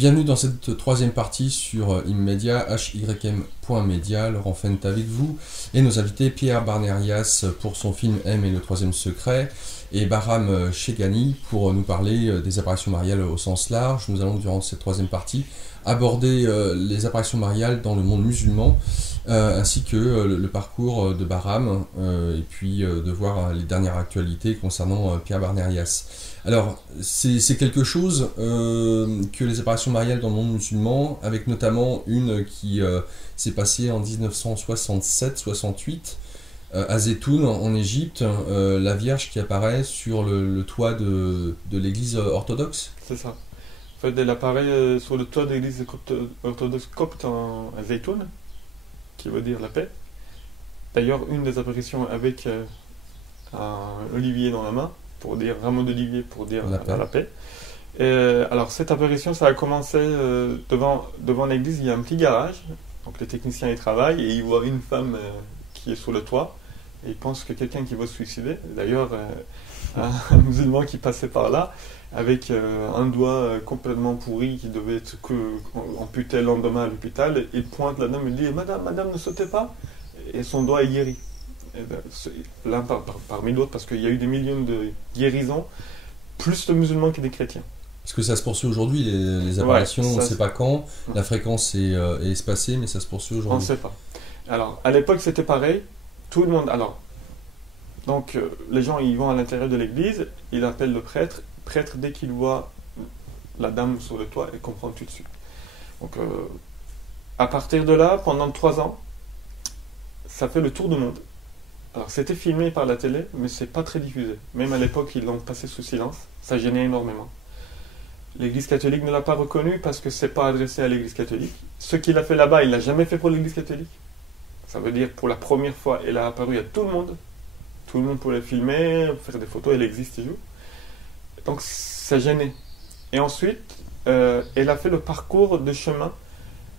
Bienvenue dans cette troisième partie sur Immedia, HYM.media. Laurent Fent avec vous et nos invités Pierre Barnerias pour son film M et le troisième secret et Bahram Chegani pour nous parler des apparitions mariales au sens large. Nous allons durant cette troisième partie aborder les apparitions mariales dans le monde musulman ainsi que le parcours de Bahram et puis de voir les dernières actualités concernant Pierre Barnerias. Alors, c'est quelque chose que les apparitions mariales dans le monde musulman, avec notamment une qui s'est passée en 1967-68 à Zeytoun, en Égypte, la Vierge qui apparaît sur le toit de l'église orthodoxe. C'est ça. En fait, elle apparaît sur le toit de l'église orthodoxe copte à Zeytoun, qui veut dire la paix. D'ailleurs, une des apparitions avec un olivier dans la main, pour dire rameau d'olivier, pour dire la paix. Et, alors cette apparition, ça a commencé devant l'église, il y a un petit garage, donc les techniciens y travaillent et ils voient une femme qui est sur le toit et ils pensent que quelqu'un qui va se suicider. D'ailleurs, un musulman qui passait par là avec un doigt complètement pourri qui devait être amputé le lendemain à l'hôpital, il pointe la dame et dit « Madame, ne sautez pas !» et son doigt est guéri. L'un parmi d'autres, parce qu'il y a eu des millions de guérisons, plus de musulmans que des chrétiens. Parce que ça se poursuit aujourd'hui, les apparitions, on ne sait pas quand, la fréquence est espacée, mais ça se poursuit aujourd'hui. On ne sait pas. Alors, à l'époque, c'était pareil, tout le monde... Alors, donc, les gens, ils vont à l'intérieur de l'église, ils appellent le prêtre, dès qu'il voit la dame sur le toit, il comprend tout de suite. Donc, à partir de là, pendant 3 ans, ça fait le tour du monde. Alors, c'était filmé par la télé, mais c'est pas très diffusé. Même à l'époque, ils l'ont passé sous silence. Ça gênait énormément. L'Église catholique ne l'a pas reconnu parce que c'est pas adressé à l'Église catholique. Ce qu'il a fait là-bas, il l'a jamais fait pour l'Église catholique. Ça veut dire pour la première fois, elle a apparu à tout le monde. Tout le monde pouvait la filmer, faire des photos, elle existe toujours. Donc, ça gênait. Et ensuite, elle a fait le parcours de chemin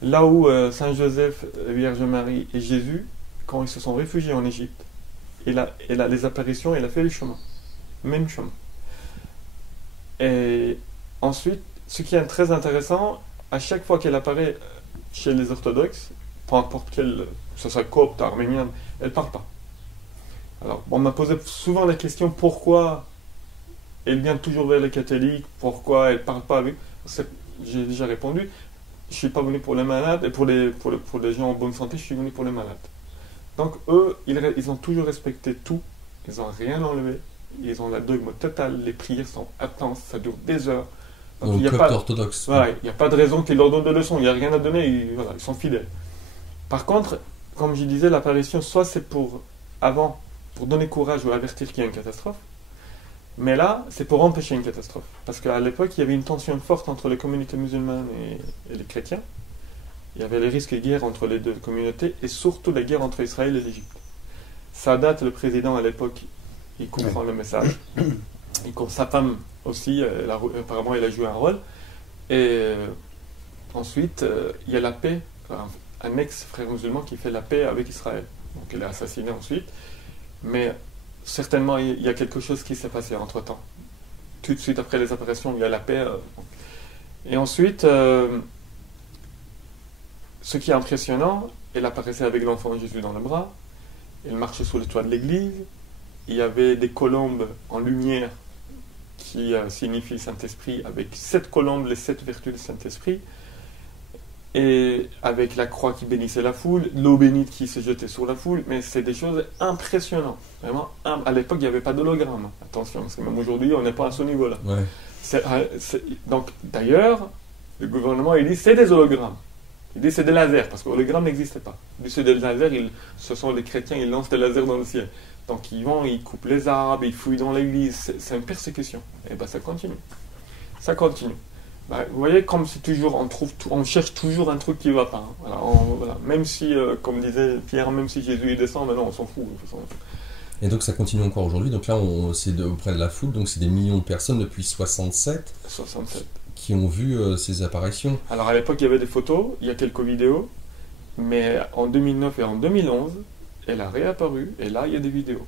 là où Saint Joseph, Vierge Marie et Jésus, quand ils se sont réfugiés en Égypte. Elle a les apparitions, elle a fait le chemin. Même chemin. Et ensuite, ce qui est très intéressant, à chaque fois qu'elle apparaît chez les orthodoxes, peu importe quelle, que ce soit copte, arménienne, elle ne parle pas. Alors, on m'a posé souvent la question pourquoi elle vient toujours vers les catholiques, pourquoi elle ne parle pas avec. J'ai déjà répondu, je ne suis pas venu pour les malades, et pour les gens en bonne santé, je suis venu pour les malades. Donc eux, ils ont toujours respecté tout, ils n'ont rien enlevé, ils ont la dogme totale, les prières sont intenses, ça dure des heures. Donc il n'y a pas orthodoxe. Voilà, il n'y a pas de raison qu'ils leur donnent des leçons, il n'y a rien à donner, ils sont fidèles. Par contre, comme je disais, l'apparition, soit c'est pour donner courage ou avertir qu'il y a une catastrophe, mais là, c'est pour empêcher une catastrophe. Parce qu'à l'époque, il y avait une tension forte entre les communautés musulmanes et les chrétiens. Il y avait les risques de guerre entre les deux communautés et surtout la guerre entre Israël et l'Égypte. Sadat, le président à l'époque, il comprend le message. Sa femme aussi, apparemment, elle a joué un rôle. Et ensuite, il y a la paix, un ex-frère musulman qui fait la paix avec Israël. Donc il est assassiné ensuite. Mais certainement, il y a quelque chose qui s'est passé entre-temps. Tout de suite après les apparitions, il y a la paix. Et ensuite... ce qui est impressionnant, elle apparaissait avec l'enfant Jésus dans le bras, elle marchait sous le toit de l'église, il y avait des colombes en lumière qui signifient le Saint-Esprit, avec 7 colombes, les 7 vertus du Saint-Esprit, et avec la croix qui bénissait la foule, l'eau bénite qui se jetait sur la foule, mais c'est des choses impressionnantes. Vraiment, à l'époque, il n'y avait pas d'hologramme. Attention, parce que même aujourd'hui, on n'est pas à ce niveau-là. Ouais. Donc, d'ailleurs, le gouvernement, il dit c'est des hologrammes. Il dit c'est des lasers, parce que l'hologramme n'existait pas. Il dit c'est des lasers, ce sont les chrétiens, ils lancent des lasers dans le ciel. Donc ils vont, ils coupent les arbres, ils fouillent dans l'église, c'est une persécution. Et bien ça continue. Ça continue. Vous voyez, comme c'est toujours, on cherche toujours un truc qui ne va pas. Hein. Voilà, même si, comme disait Pierre, même si Jésus il descend, maintenant on s'en fout. Et donc ça continue encore aujourd'hui. Donc là, c'est auprès de la foule, donc c'est des millions de personnes depuis 67. Qui ont vu ces apparitions. Alors à l'époque, il y avait des photos, il y a quelques vidéos, mais en 2009 et en 2011, elle a réapparu, et là, il y a des vidéos.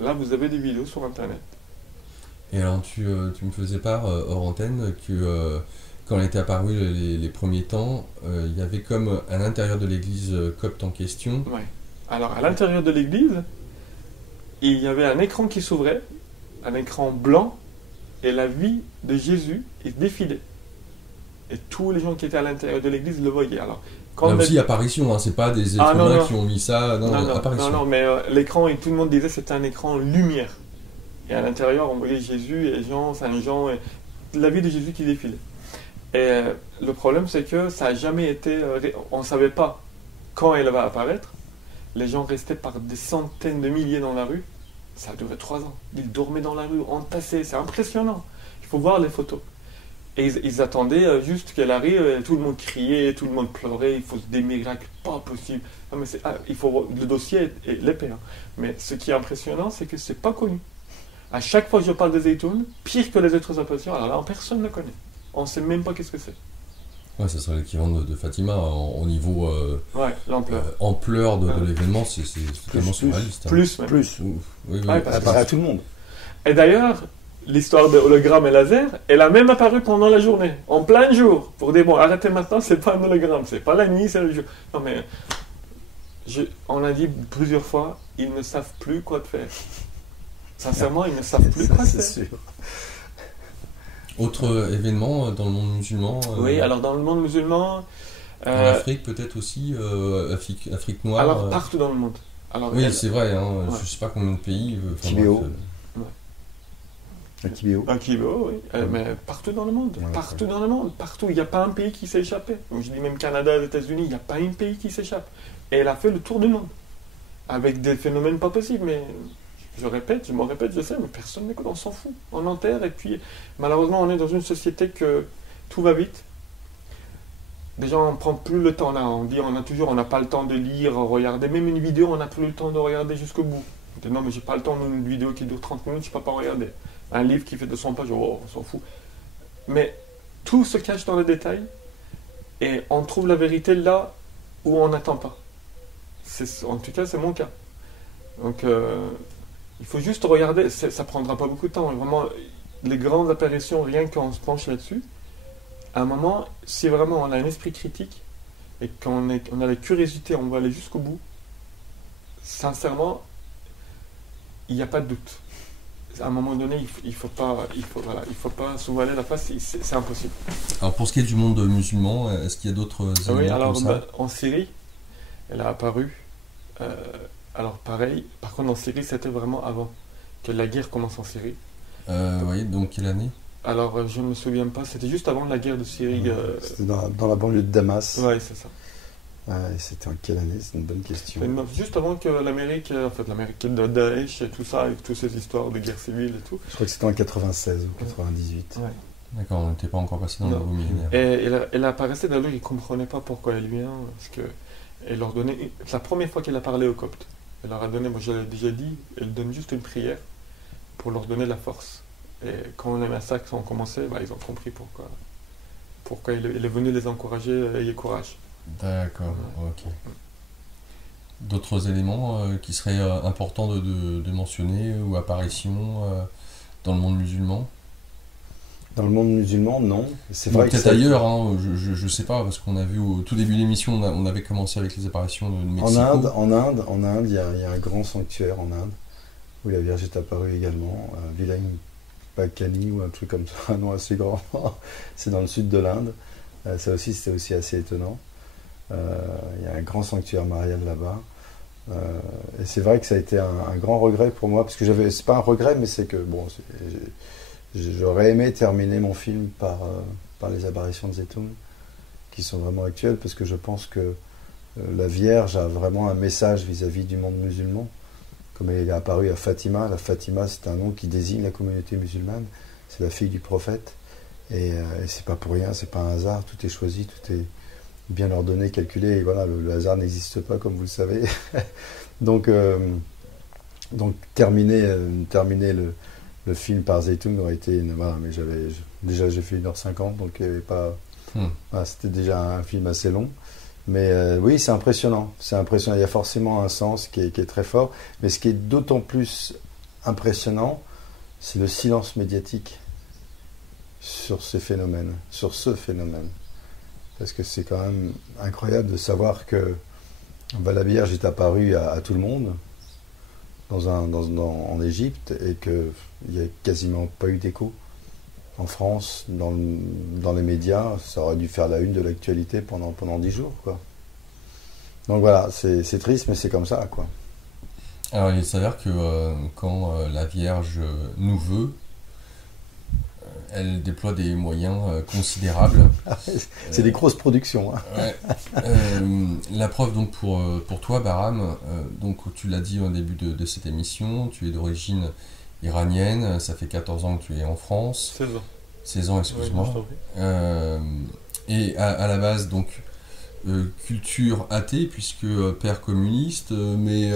Là, vous avez des vidéos sur Internet. Et alors, tu me faisais part, hors antenne, que quand elle était apparue les premiers temps, il y avait comme à l'intérieur de l'église copte en question. Ouais. Alors, à l'intérieur de l'église, il y avait un écran qui s'ouvrait, un écran blanc, et la vie de Jésus est défilée. Et tous les gens qui étaient à l'intérieur de l'église le voyaient. Alors, Là aussi, apparition, hein, c'est pas des êtres humains qui ont mis ça, non, apparition. Non, mais l'écran, et tout le monde disait que c'était un écran lumière. Et à l'intérieur, on voyait Jésus et Jean, Saint Jean, et la vie de Jésus qui défilait. Et le problème, c'est que ça n'a jamais été... on ne savait pas quand elle va apparaître. Les gens restaient par des centaines de milliers dans la rue. Ça a duré 3 ans. Ils dormaient dans la rue, entassés. C'est impressionnant. Il faut voir les photos. Et ils attendaient juste qu'elle arrive. Et tout le monde criait, tout le monde pleurait. Il faut des miracles, pas possible. Non, mais il faut, le dossier est l'épée. Hein. Mais ce qui est impressionnant, c'est que c'est pas connu. À chaque fois que je parle des Zaytoun, pire que les autres apparitions, alors là, personne ne le connaît. On ne sait même pas qu'est-ce que c'est. Ouais, ça serait l'équivalent de Fatima au niveau ampleur de l'événement, c'est totalement surréaliste. Hein. Plus. Oui, elle apparaît à tout le monde. Et d'ailleurs, l'histoire de hologramme et laser, elle a même apparu pendant la journée, en plein jour, pour dire bon, arrêtez maintenant, c'est pas un hologramme, c'est pas la nuit, c'est le jour. Non mais, on a dit plusieurs fois, ils ne savent plus quoi faire. Sincèrement, ils ne savent plus quoi faire. Sûr. Autre événement dans le monde musulman Oui, alors dans le monde musulman... en Afrique peut-être aussi, Afrique noire. Alors partout dans le monde. Alors, oui, c'est vrai, hein, je ne sais pas combien de pays. Kibéo. Un Kibéo, oui. Mais partout dans le monde. Partout dans le monde. Partout. Il n'y a pas un pays qui s'est échappé. Donc, je dis même Canada, les États-Unis, il n'y a pas un pays qui s'échappe. Et elle a fait le tour du monde. Avec des phénomènes pas possibles, mais... Je me répète, je sais, mais personne n'écoute, on s'en fout. On enterre et puis, malheureusement, on est dans une société que tout va vite. Déjà, on ne prend plus le temps. Là, on n'a pas le temps de lire, regarder. Même une vidéo, on n'a plus le temps de regarder jusqu'au bout. On dit, non, mais j'ai pas le temps d'une vidéo qui dure 30 minutes, je ne peux pas regarder. Un livre qui fait 200 pages, on s'en fout. Mais tout se cache dans les détails et on trouve la vérité là où on n'attend pas. En tout cas, c'est mon cas. Donc... il faut juste regarder, ça prendra pas beaucoup de temps. Vraiment, les grandes apparitions, rien qu'on se penche là-dessus, à un moment, si vraiment on a un esprit critique et qu'on a la curiosité, on va aller jusqu'au bout, sincèrement, il n'y a pas de doute. À un moment donné, il faut pas se voiler la face, c'est impossible. Alors pour ce qui est du monde musulman, est-ce qu'il y a d'autres éléments oui, alors comme ça en Syrie, elle a apparu. Alors pareil, par contre en Syrie c'était vraiment avant que la guerre commence en Syrie. Oui, donc quelle année? Alors je ne me souviens pas, c'était juste avant la guerre de Syrie. C'était dans la banlieue de Damas. Oui, c'est ça. Et c'était en quelle année? C'est une bonne question. Juste avant que l'Amérique de Daesh et tout ça, avec toutes ces histoires de guerre civile et tout. Je crois que c'était en 96 ou 98. Ouais. D'accord, on n'était pas encore passé dans le nouveau millénaire. Et elle apparaissait d'ailleurs, ils ne comprenaient pas pourquoi elle vient, parce que elle leur donnait, c'est la première fois qu'elle a parlé aux Coptes. Elle leur a donné, moi je l'ai déjà dit, elle donne juste une prière pour leur donner la force. Et quand les massacres ont commencé, ils ont compris pourquoi elle est venue les encourager, ayez courage. D'accord, ok. D'autres éléments qui seraient importants de mentionner ou apparitions dans le monde musulman? Dans le monde musulman, non. C'est vrai peut-être ailleurs, hein, je sais pas, parce qu'on a vu au tout début de l'émission, on avait commencé avec les apparitions de Mexico. En Inde, il y a un grand sanctuaire en Inde, où la Vierge est apparue également, Vilaï Pakani ou un truc comme ça, un nom assez grand. C'est dans le sud de l'Inde. Ça aussi, c'était aussi assez étonnant. Il y a un grand sanctuaire marial là-bas. Et c'est vrai que ça a été un grand regret pour moi, parce que c'est pas un regret, mais c'est que, j'aurais aimé terminer mon film par les apparitions de Zaytoun, qui sont vraiment actuelles, parce que je pense que la Vierge a vraiment un message vis-à-vis du monde musulman, comme elle est apparue à Fatima. La Fatima, c'est un nom qui désigne la communauté musulmane, c'est la fille du prophète, et c'est pas pour rien, c'est pas un hasard, tout est choisi, tout est bien ordonné, calculé, et voilà, le hasard n'existe pas, comme vous le savez. donc terminer le film par Zaytoun aurait été mais j'ai fait 1h50, donc il y avait pas c'était déjà un film assez long, mais oui, c'est impressionnant, il y a forcément un sens qui est très fort, mais ce qui est d'autant plus impressionnant, c'est le silence médiatique sur ces phénomènes, sur ce phénomène. Parce que c'est quand même incroyable de savoir que la Vierge est apparue à tout le monde en Égypte et qu'il n'y a quasiment pas eu d'écho. En France, dans les médias, ça aurait dû faire la une de l'actualité pendant 10 jours, quoi. Donc voilà, c'est triste, mais c'est comme ça, quoi. Alors il s'avère que quand la Vierge nous veut, elle déploie des moyens considérables. C'est des grosses productions. Hein. Ouais. La preuve donc pour toi, Bahram, donc tu l'as dit au début de cette émission, tu es d'origine iranienne, ça fait 14 ans que tu es en France. 16 ans. 16 ans, excuse-moi. Ouais, et à la base, donc, culture athée, puisque père communiste, mais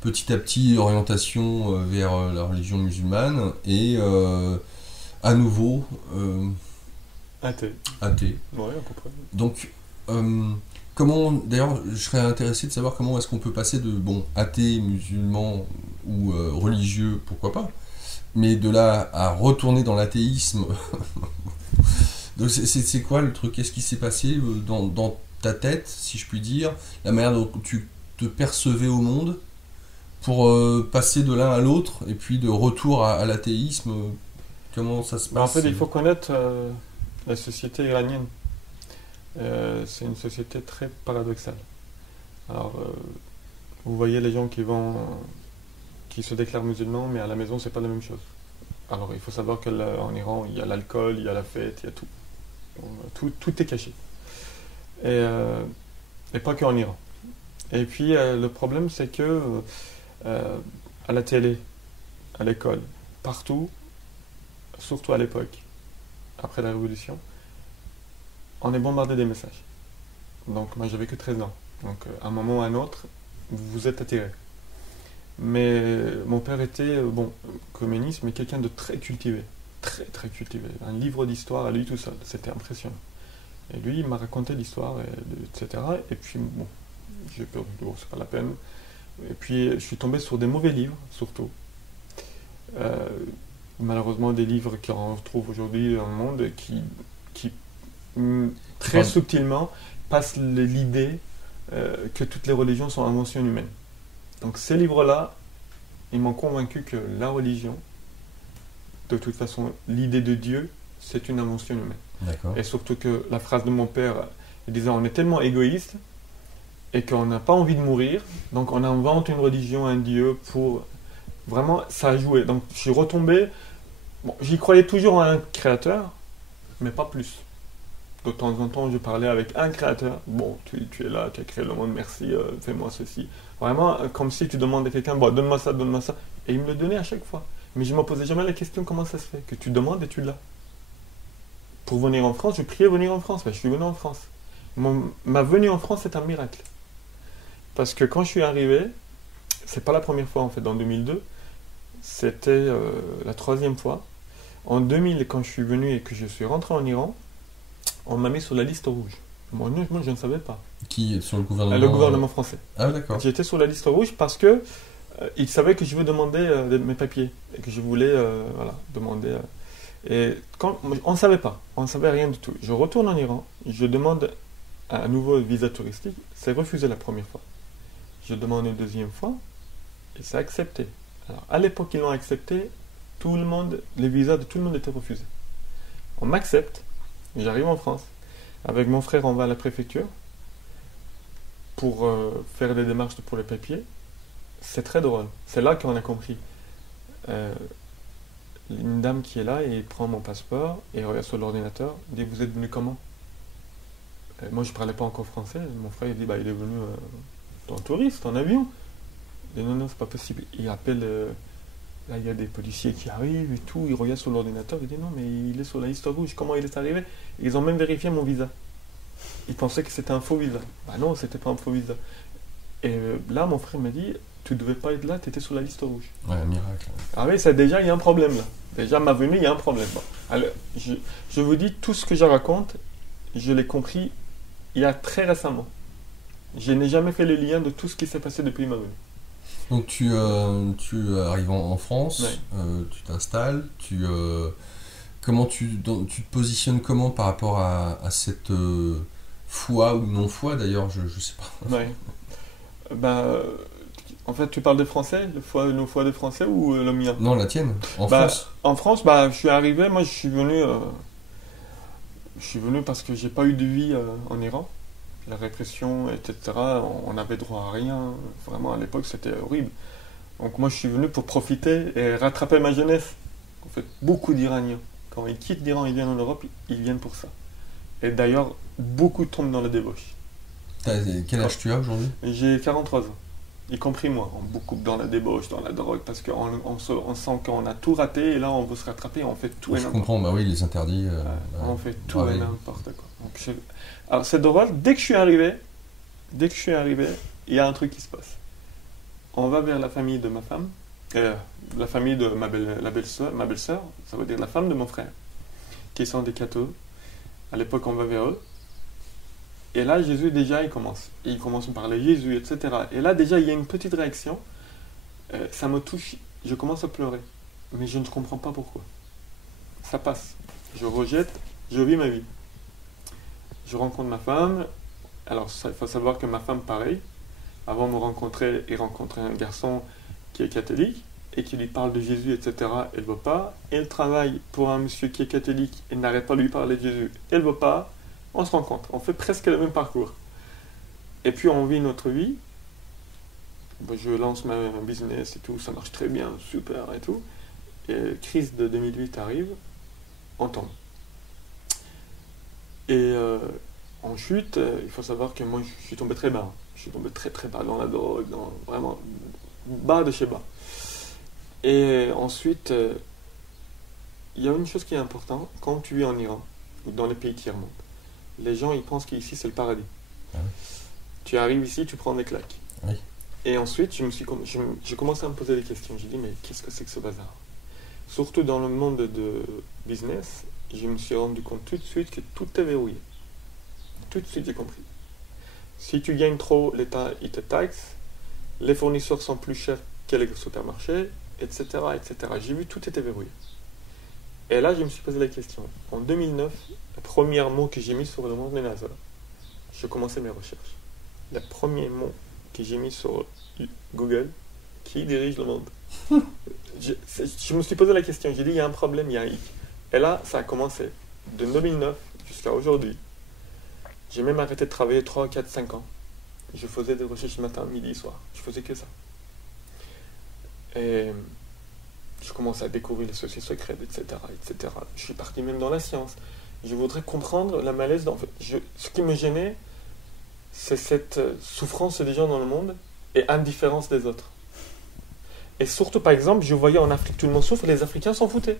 petit à petit, orientation vers la religion musulmane, et à nouveau athée. Athée. Ouais, à peu près. Donc, comment, d'ailleurs, je serais intéressé de savoir comment est-ce qu'on peut passer de, athée, musulman ou religieux, pourquoi pas, mais de là à retourner dans l'athéisme. Donc c'est quoi le truc? Qu'est-ce qui s'est passé dans ta tête, si je puis dire, la manière dont tu te percevais au monde, pour passer de l'un à l'autre, et puis de retour à l'athéisme? Comment ça se passe? En fait, il faut connaître la société iranienne. C'est une société très paradoxale. Alors, vous voyez les gens qui se déclarent musulmans, mais à la maison, c'est pas la même chose. Alors, il faut savoir qu'en Iran, il y a l'alcool, il y a la fête, il y a tout. Tout est caché. Et pas qu'en Iran. Et puis, le problème, c'est que à la télé, à l'école, partout, surtout à l'époque, après la Révolution, on est bombardé des messages. Donc, moi, j'avais que 13 ans. Donc, à un moment ou à un autre, vous êtes attiré. Mais mon père était, communiste, mais quelqu'un de très cultivé. Très, très cultivé. Un livre d'histoire à lui tout seul. C'était impressionnant. Et lui, il m'a raconté l'histoire, etc. Et puis, j'ai peur, c'est pas la peine. Et puis, je suis tombé sur des mauvais livres, surtout. Malheureusement, des livres qu'on retrouve aujourd'hui dans le monde qui très subtilement passent l'idée que toutes les religions sont inventions humaines. Donc ces livres-là, ils m'ont convaincu que la religion, de toute façon, l'idée de Dieu, c'est une invention humaine. D'accord. Et surtout que la phrase de mon père, il disait on est tellement égoïste et qu'on n'a pas envie de mourir, donc on invente une religion, un Dieu pour... Vraiment, ça a joué. Donc je suis retombé... j'y croyais toujours en un créateur, mais pas plus. De temps en temps, je parlais avec un créateur. Tu es là, tu as créé le monde, merci, fais-moi ceci. Vraiment, comme si tu demandais à quelqu'un, donne-moi ça, donne-moi ça. Et il me le donnait à chaque fois. Mais je ne me posais jamais la question, comment ça se fait que tu demandes et tu l'as. Pour venir en France, je priais venir en France. Je suis venu en France. Ma venue en France, c'est un miracle. Parce que quand je suis arrivé, c'est pas la première fois en fait, en 2002, c'était la 3e fois. En 2000, quand je suis venu et que je suis rentré en Iran, on m'a mis sur la liste rouge. Moi, je ne savais pas. Qui est sur le gouvernement? Le gouvernement français. Ah, d'accord. J'étais sur la liste rouge parce que ils savaient que je veux demander mes papiers et que je voulais demander. Et on ne savait pas, on ne savait rien du tout. Je retourne en Iran, je demande un nouveau visa touristique, c'est refusé la première fois. Je demande une deuxième fois et c'est accepté. Alors, à l'époque, ils l'ont accepté, les visas de tout le monde étaient refusés. On m'accepte. J'arrive en France. Avec mon frère, on va à la préfecture pour faire des démarches pour les papiers. C'est très drôle. C'est là qu'on a compris. Une dame qui est là et prend mon passeport et regarde sur l'ordinateur, dit vous êtes venu comment? Moi je parlais pas encore français. Mon frère il dit il est venu en touriste, en avion. Il dit non, c'est pas possible. Il appelle. Là, il y a des policiers qui arrivent et tout, ils regardent sur l'ordinateur, ils disent non, mais il est sur la liste rouge, comment il est arrivé? Ils ont même vérifié mon visa. Ils pensaient que c'était un faux visa. Non, c'était pas un faux visa. Et là, mon frère m'a dit, tu devais pas être là, tu étais sur la liste rouge. Ouais, un miracle. Ah oui, déjà, il y a un problème là. Déjà, ma venue, il y a un problème. Alors, je vous dis, tout ce que je raconte, je l'ai compris il y a très récemment. Je n'ai jamais fait le lien de tout ce qui s'est passé depuis ma venue. Donc tu arrives en France, ouais. Tu t'installes, tu Comment tu te positionnes comment par rapport à cette foi ou non-foi d'ailleurs, je sais pas. Ouais. En fait, tu parles des Français, nos foi des Français ou le mien? Non, la tienne, en France. En France, je suis arrivé, moi je suis venu parce que j'ai pas eu de vie en Iran. La répression, etc., on n'avait droit à rien. Vraiment, à l'époque, c'était horrible. Donc moi, je suis venu pour profiter et rattraper ma jeunesse. En fait, beaucoup d'Iraniens, quand ils quittent l'Iran, ils viennent en Europe, ils viennent pour ça. Et d'ailleurs, beaucoup tombent dans la débauche. Quel âge tu as aujourd'hui? J'ai 43 ans, y compris moi. On beaucoup dans la débauche, dans la drogue, parce qu'on sent qu'on a tout raté et là, on veut se rattraper, on fait tout et n'importe quoi. Je comprends, bah oui, les interdits. On fait tout et n'importe quoi. Donc, alors, c'est drôle, dès que je suis arrivé, il y a un truc qui se passe. On va vers la famille de ma femme, la famille de ma belle-sœur, ça veut dire la femme de mon frère, qui sont des cathos. À l'époque, on va vers eux. Et là, Jésus, déjà, il commence. Et il commence à parler Jésus, etc. Et là, déjà, il y a une petite réaction. Ça me touche. Je commence à pleurer. Mais je ne comprends pas pourquoi. Ça passe. Je rejette. Je vis ma vie. Je rencontre ma femme. Alors, il faut savoir que ma femme, pareil, avant de me rencontrer, il rencontrait un garçon qui est catholique et qui lui parle de Jésus, etc. Elle ne veut pas. Elle travaille pour un monsieur qui est catholique. Elle n'arrête pas de lui parler de Jésus. Elle ne veut pas. On se rencontre. On fait presque le même parcours. Et puis, on vit notre vie. Je lance ma business et tout. Ça marche très bien, super et tout. Et crise de 2008 arrive. On tombe. Et en chute, il faut savoir que moi, je suis tombé très bas. Je suis tombé très très bas dans la drogue, vraiment bas de chez bas. Et ensuite, il y a une chose qui est importante. Quand tu es en Iran, ou dans les pays tiers-monde, les gens, ils pensent qu'ici, c'est le paradis. Ah oui. Tu arrives ici, tu prends des claques. Oui. Et ensuite, j'ai commencé à me poser des questions. J'ai dit, mais qu'est-ce que c'est que ce bazar? Surtout dans le monde de business, je me suis rendu compte tout de suite que tout est verrouillé. Tout de suite, j'ai compris. Si tu gagnes trop, l'État, il te taxe. Les fournisseurs sont plus chers que les supermarchés, etc., etc. J'ai vu tout était verrouillé. Et là, je me suis posé la question. En 2009, le premier mot que j'ai mis sur le monde des NASA, je commençais mes recherches. Le premier mot que j'ai mis sur Google, qui dirige le monde? Je me suis posé la question. J'ai dit, il y a un problème, il y a un hic. Et là, ça a commencé. De 2009 jusqu'à aujourd'hui. J'ai même arrêté de travailler 3, 4, 5 ans. Je faisais des recherches matin, midi, soir. Je faisais que ça. Et je commençais à découvrir les sociétés secrètes, etc., etc. Je suis parti même dans la science. Je voudrais comprendre la malaise. Ce qui me gênait, c'est cette souffrance des gens dans le monde et indifférence des autres. Et surtout, par exemple, je voyais en Afrique, tout le monde souffre, les Africains s'en foutaient.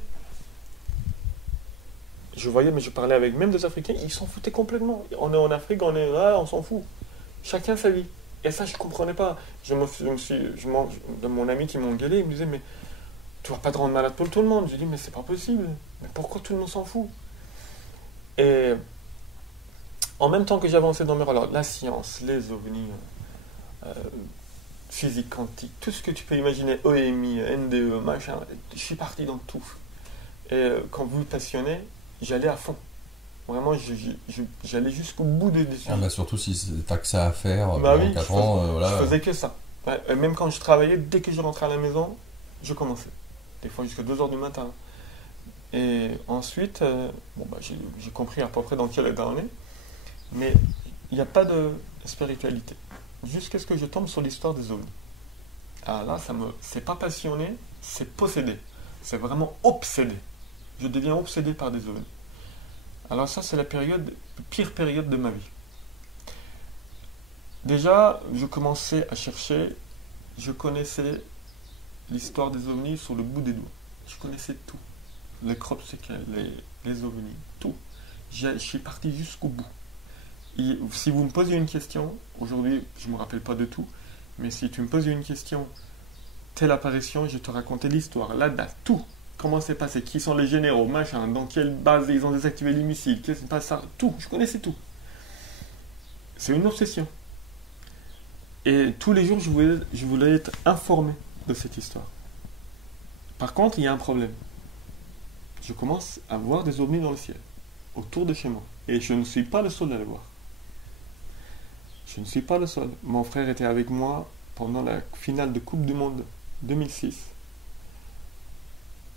Je voyais, mais je parlais avec même des Africains, ils s'en foutaient complètement. On est en Afrique, on est là, on s'en fout. Chacun sa vie. Et ça, je ne comprenais pas. De mon ami qui m'engueulait, il me disait, mais tu ne vas pas te rendre malade pour tout le monde. Je lui dis, mais c'est pas possible. Mais pourquoi tout le monde s'en fout? Et en même temps que j'avançais dans mes rôles, alors la science, les ovnis, physique quantique, tout ce que tu peux imaginer, EMI, NDE, machin, je suis parti dans tout. Et quand vous passionnez, j'allais à fond. Vraiment, j'allais jusqu'au bout des sujets. Ah bah surtout si t'as que ça à faire bah pendant oui, 4 ans. Voilà. Je faisais que ça. Ouais, et même quand je travaillais, dès que je rentrais à la maison, je commençais. Des fois jusqu'à 2h du matin. Et ensuite, j'ai compris à peu près dans quel état on est. Mais il n'y a pas de spiritualité. Jusqu'à ce que je tombe sur l'histoire des ovnis. Ah là, c'est pas passionné, c'est possédé. C'est vraiment obsédé. Je deviens obsédé par des ovnis. Alors ça, c'est la pire période de ma vie. Déjà, je commençais à chercher, je connaissais l'histoire des ovnis sur le bout des doigts. Je connaissais tout. Les crop circles, les ovnis, tout. Je suis parti jusqu'au bout. Et si vous me posez une question, aujourd'hui, je ne me rappelle pas de tout, mais si tu me poses une question, telle apparition, je te racontais l'histoire, la date, tout. Comment c'est passé, qui sont les généraux, machin, dans quelle base ils ont désactivé les missiles, qu'est-ce qui se passe, tout, je connaissais tout. C'est une obsession. Et tous les jours, je voulais être informé de cette histoire. Par contre, il y a un problème. je commence à voir des ovnis dans le ciel, autour de chez moi. Et je ne suis pas le seul à les voir. Je ne suis pas le seul. Mon frère était avec moi pendant la finale de Coupe du Monde 2006.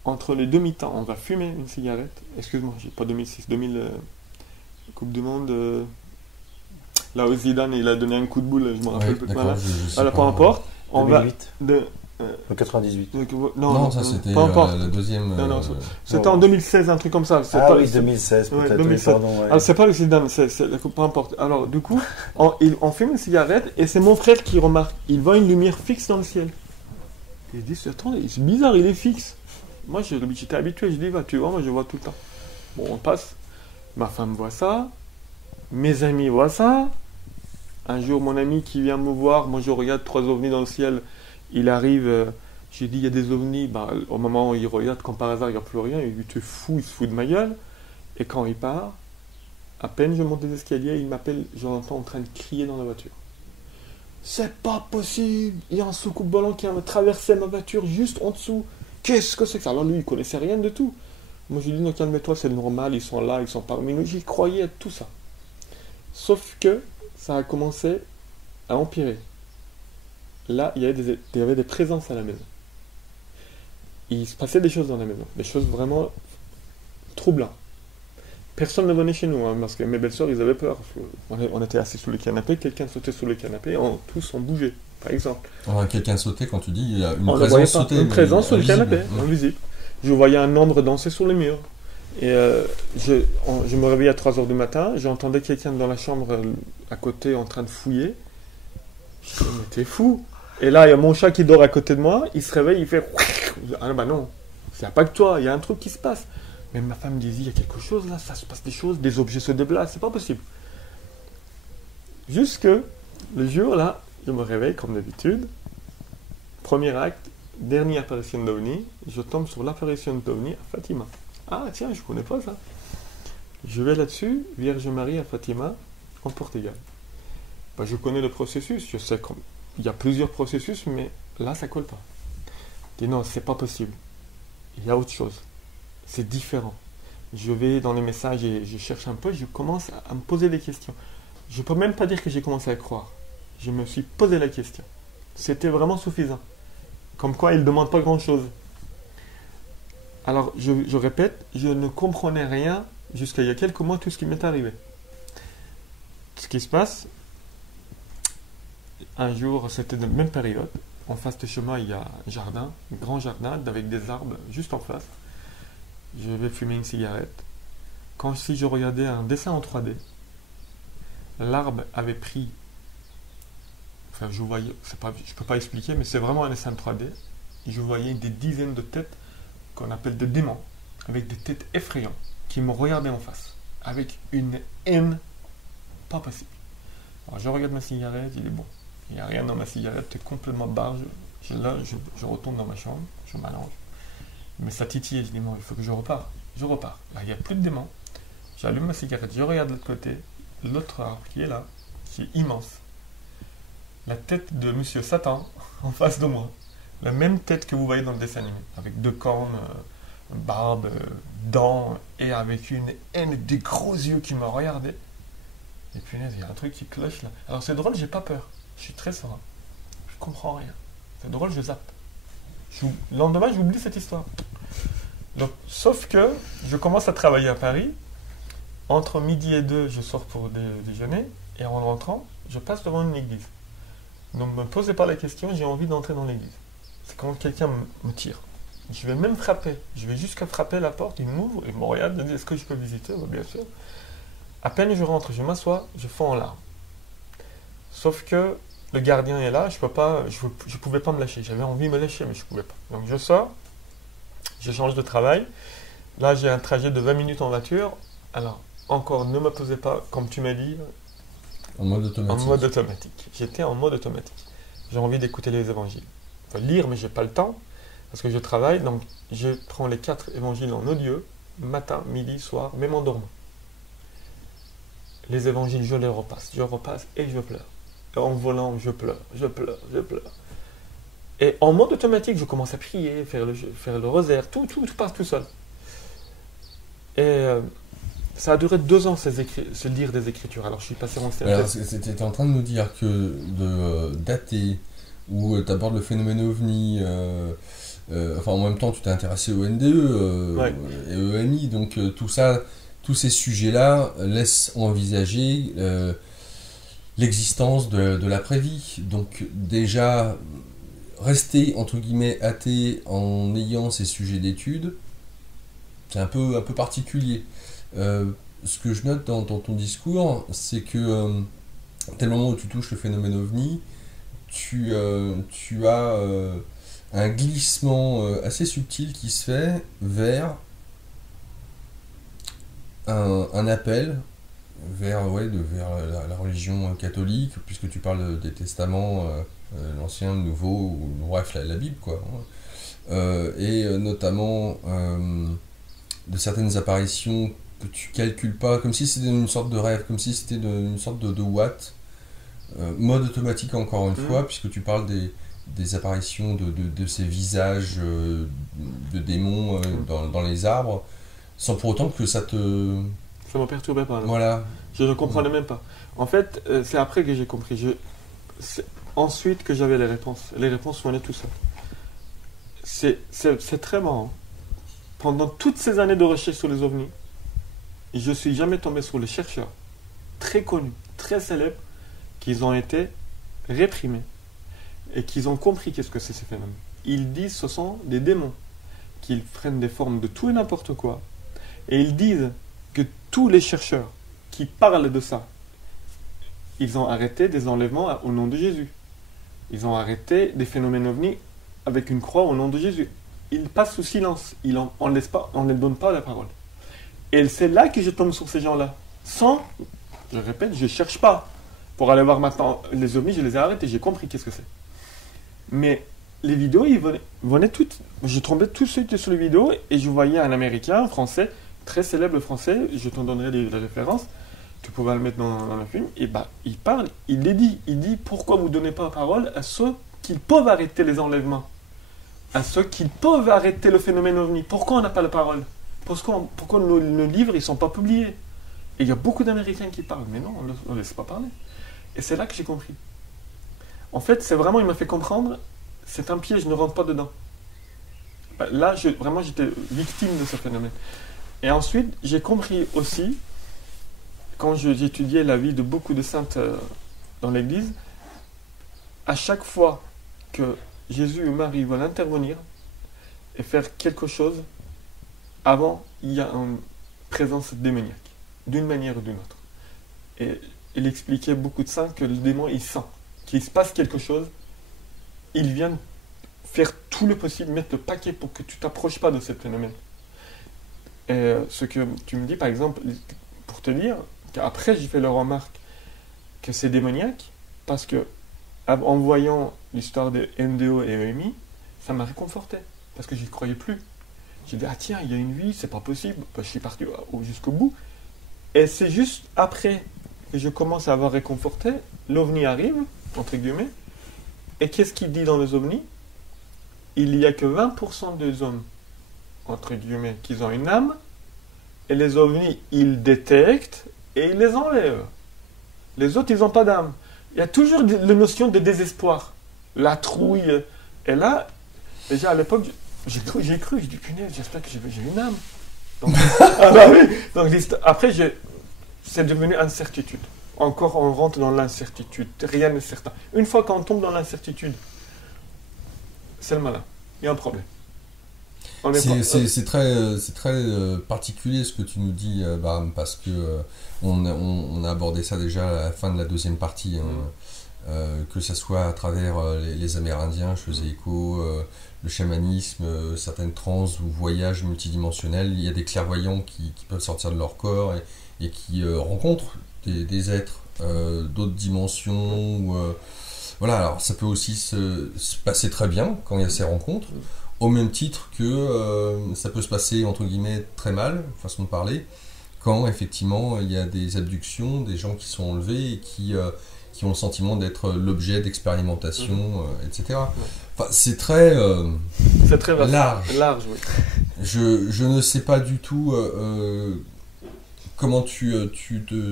Entre les demi-temps, on va fumer une cigarette. Excuse-moi, j'ai pas 2006, 2000, Coupe du Monde. Là où Zidane il a donné un coup de boule, je me rappelle plus d'accord, mal. je sais Alors, peu pas. importe. On 2008. va de. En 98. Non, ça c'était peu importe. la deuxième. Non, c'était en 2016, un truc comme ça. C'est Ah pas- oui, c'est- 2016 Ouais, peut-être. 2016. Oui, pardon, ouais. Alors, c'est pas le Zidane, peu importe. Alors, du coup, on fume une cigarette et c'est mon frère qui remarque. Il voit une lumière fixe dans le ciel. Il dit, attendez, c'est bizarre, il est fixe. Moi, j'étais habitué, je dis, bah, tu vois, moi, je vois tout le temps. Bon, on passe. Ma femme voit ça. Mes amis voient ça. Un jour, mon ami qui vient me voir, moi, je regarde 3 ovnis dans le ciel. Il arrive, j'ai dit, il y a des ovnis. Bah, au moment où il regarde, comme par hasard, il n'y a plus rien. Il dit, tu es fou, il se fout de ma gueule. Et quand il part, à peine je monte les escaliers, il m'appelle, je l'entends en train de crier dans la voiture. C'est pas possible! Il y a un soucoupe volant qui a traversé ma voiture juste en dessous. Qu'est-ce que c'est que ça? Alors lui, il connaissait rien de tout. Moi, je lui dis, non, calme-toi, c'est normal, ils sont là, ils sont parmi nous. J'y croyais à tout ça. Sauf que ça a commencé à empirer. Là, il y avait des présences à la maison. Il se passait des choses dans la maison. Des choses vraiment troublantes. Personne ne venait chez nous, hein, parce que mes belles-sœurs, ils avaient peur. On était assis sous le canapé, quelqu'un sautait sous le canapé, tous on bougeait, par exemple. Alors, quelqu'un sautait quand tu dis il y a une On ne voyait présence pas. sautée. Une présence sous le invisible. canapé, invisible. Je voyais un ombre danser sur les murs. Et je me réveillais à 3h du matin, j'entendais quelqu'un dans la chambre à côté en train de fouiller. Je dis, mais t'es fou! Et là, il y a mon chat qui dort à côté de moi, il se réveille, il fait. Ah bah non, il n'y a pas que toi, il y a un truc qui se passe. Mais ma femme me disait, il y a quelque chose là, ça se passe des choses, des objets se déplacent, c'est pas possible. Jusque le jour là, je me réveille comme d'habitude. Premier acte, dernière apparition d'OVNI, je tombe sur l'apparition d'OVNI à Fatima. Ah tiens, je connais pas ça. Je vais là-dessus, Vierge Marie à Fatima, en Portugal. Bah, je connais le processus, je sais qu'il y a plusieurs processus, mais là ça colle pas. Je dis non, c'est pas possible. Il y a autre chose. C'est différent. Je vais dans les messages et je cherche un peu, je commence à me poser des questions. Je peux même pas dire que j'ai commencé à croire. Je me suis posé la question. C'était vraiment suffisant. Comme quoi, il ne demande pas grand-chose. Alors, je répète, je ne comprenais rien jusqu'à il y a quelques mois tout ce qui m'est arrivé. Ce qui se passe, un jour, c'était de la même période. En face de chez moi, il y a un jardin, un grand jardin avec des arbres juste en face. Je vais fumer une cigarette. Si je regardais un dessin en 3D, l'arbre avait pris. Enfin, je voyais, je ne peux pas expliquer, mais c'est vraiment un dessin 3D. Et je voyais des dizaines de têtes qu'on appelle des démons, avec des têtes effrayantes, qui me regardaient en face, avec une haine pas possible. Alors je regarde ma cigarette, il est bon. Il n'y a rien dans ma cigarette, c'est complètement barge. Je retourne dans ma chambre, je m'allonge. Mais ça titille, je dis, bon, il faut que je repars. Je repars. Là, il n'y a plus de démons. J'allume ma cigarette, je regarde de l'autre côté, l'autre arbre qui est là, qui est immense. La tête de Monsieur Satan en face de moi. La même tête que vous voyez dans le dessin animé, avec 2 cornes, barbe, dents, et avec une haine, des gros yeux qui me regardaient. Et puis il y a un truc qui cloche là. Alors c'est drôle, j'ai pas peur. Je suis très serein. Je comprends rien. C'est drôle, je zappe. Le lendemain, j'oublie cette histoire. Donc, sauf que je commence à travailler à Paris. Entre midi et 2, je sors pour déjeuner. Et en rentrant, je passe devant une église. Donc, ne me posez pas la question, j'ai envie d'entrer dans l'église. C'est quand quelqu'un me tire. Je vais même frapper. Je vais jusqu'à frapper la porte, il m'ouvre, il me regarde, il me dit, est-ce que je peux visiter? Bien sûr. À peine je rentre, je m'assois, je fonds en larmes. Sauf que le gardien est là, je pouvais pas me lâcher. J'avais envie de me lâcher, mais je pouvais pas. Donc je sors, je change de travail. Là, j'ai un trajet de 20 minutes en voiture. Alors, encore, ne me posez pas, comme tu m'as dit, en mode automatique. En mode automatique. J'étais en mode automatique. J'ai envie d'écouter les évangiles. Enfin, lire, mais j'ai pas le temps, parce que je travaille. Donc, je prends les 4 évangiles en audio, matin, midi, soir, même en dormant. Les évangiles, je les repasse et je pleure. Et en volant, je pleure. Et en mode automatique, je commence à prier, faire le rosaire, tout passe tout seul. Et ça a duré 2 ans, ce lire des Écritures. Alors je suis passé en Alors, t'étais en train de nous dire que de dater, où tu abordes le phénomène OVNI, enfin en même temps tu t'es intéressé au NDE Ouais. et au EMI, donc tout ça, tous ces sujets-là laissent envisager l'existence de l'après-vie. Donc déjà, rester entre guillemets athée en ayant ces sujets d'études, c'est un peu particulier. Ce que je note dans ton discours, c'est que dès le moment où tu touches le phénomène OVNI, tu as un glissement assez subtil qui se fait vers un appel vers la religion catholique, puisque tu parles des testaments, l'Ancien, le Nouveau, ou bref, la Bible, quoi. Et notamment de certaines apparitions que tu calcules pas, comme si c'était une sorte de rêve, comme si c'était une sorte de Watt, mode automatique encore une fois, puisque tu parles des apparitions de ces visages de démons dans les arbres, sans pour autant que ça te... Ça ne me perturbait pas. Là. Voilà. Je ne comprenais même pas. En fait, c'est après que j'ai compris. C'est ensuite que j'avais les réponses. Les réponses venaient tout seul. C'est très marrant. Pendant toutes ces années de recherche sur les ovnis, je ne suis jamais tombé sur les chercheurs très connus, très célèbres, qui ont été réprimés et qui ont compris qu'est-ce que c'est ces phénomènes. Ils disent que ce sont des démons, qu'ils prennent des formes de tout et n'importe quoi. Et ils disent que tous les chercheurs qui parlent de ça, ils ont arrêté des enlèvements au nom de Jésus. Ils ont arrêté des phénomènes ovnis avec une croix au nom de Jésus. Ils passent sous silence. On ne les donne pas la parole. Et c'est là que je tombe sur ces gens-là. Sans, je répète, je ne cherche pas. Pour aller voir maintenant les ovnis, je les ai arrêtés. J'ai compris qu'est-ce que c'est. Mais les vidéos, ils venaient toutes. Je tombais tout de suite sur les vidéos et je voyais un Américain, un Français, très célèbre français. Je t'en donnerai les références. Tu pouvais le mettre dans le film. Et bah, il parle, il les dit. Il dit pourquoi vous ne donnez pas la parole à ceux qui peuvent arrêter les enlèvements, à ceux qui peuvent arrêter le phénomène ovni. Pourquoi on n'a pas la parole? Pourquoi nos livres ne sont pas publiés? Et il y a beaucoup d'Américains qui parlent. Mais non, on ne laisse pas parler. Et c'est là que j'ai compris. En fait, c'est vraiment, il m'a fait comprendre, c'est un piège, ne rentre pas dedans. Là, vraiment, j'étais victime de ce phénomène. Et ensuite, j'ai compris aussi, quand j'étudiais la vie de beaucoup de saintes dans l'Église, à chaque fois que Jésus et Marie veulent intervenir et faire quelque chose, avant, il y a une présence démoniaque, d'une manière ou d'une autre. Et il expliquait beaucoup de saints que le démon, il sent qu'il se passe quelque chose, il vient faire tout le possible, mettre le paquet pour que tu ne t'approches pas de ce phénomène. Et ce que tu me dis, par exemple, pour te dire, qu'après j'ai fait la remarque que c'est démoniaque, parce que en voyant l'histoire de NDO et EMI, ça m'a réconforté, parce que je n'y croyais plus. J'ai dit, ah tiens, il y a une vie, c'est pas possible. Je suis parti jusqu'au bout. Et c'est juste après que je commence à avoir réconforté, l'OVNI arrive, entre guillemets, et qu'est-ce qu'il dit dans les ovnis? Il n'y a que 20% des hommes, entre guillemets, qui ont une âme, et les ovnis, ils détectent et ils les enlèvent. Les autres, ils n'ont pas d'âme. Il y a toujours la notion de désespoir, la trouille. Et là, déjà à l'époque, j'ai cru, j'ai dit, punaise, j'espère que j'ai une âme. Donc, oui. Donc, après, c'est devenu incertitude. Encore, on rentre dans l'incertitude. Rien n'est certain. Une fois qu'on tombe dans l'incertitude, c'est le malin. Il y a un problème. C'est très particulier ce que tu nous dis, Bahram, parce que on a abordé ça déjà à la fin de la deuxième partie. Que ce soit à travers les Amérindiens, je faisais écho, le chamanisme, certaines trans ou voyages multidimensionnels. Il y a des clairvoyants qui peuvent sortir de leur corps et qui rencontrent des êtres d'autres dimensions. Voilà, alors ça peut aussi se passer très bien quand il y a ces rencontres, au même titre que ça peut se passer entre guillemets très mal, façon de parler, quand effectivement il y a des abductions, des gens qui sont enlevés et qui ont le sentiment d'être l'objet d'expérimentation, etc. Enfin, c'est très large. Large, oui. je ne sais pas du tout comment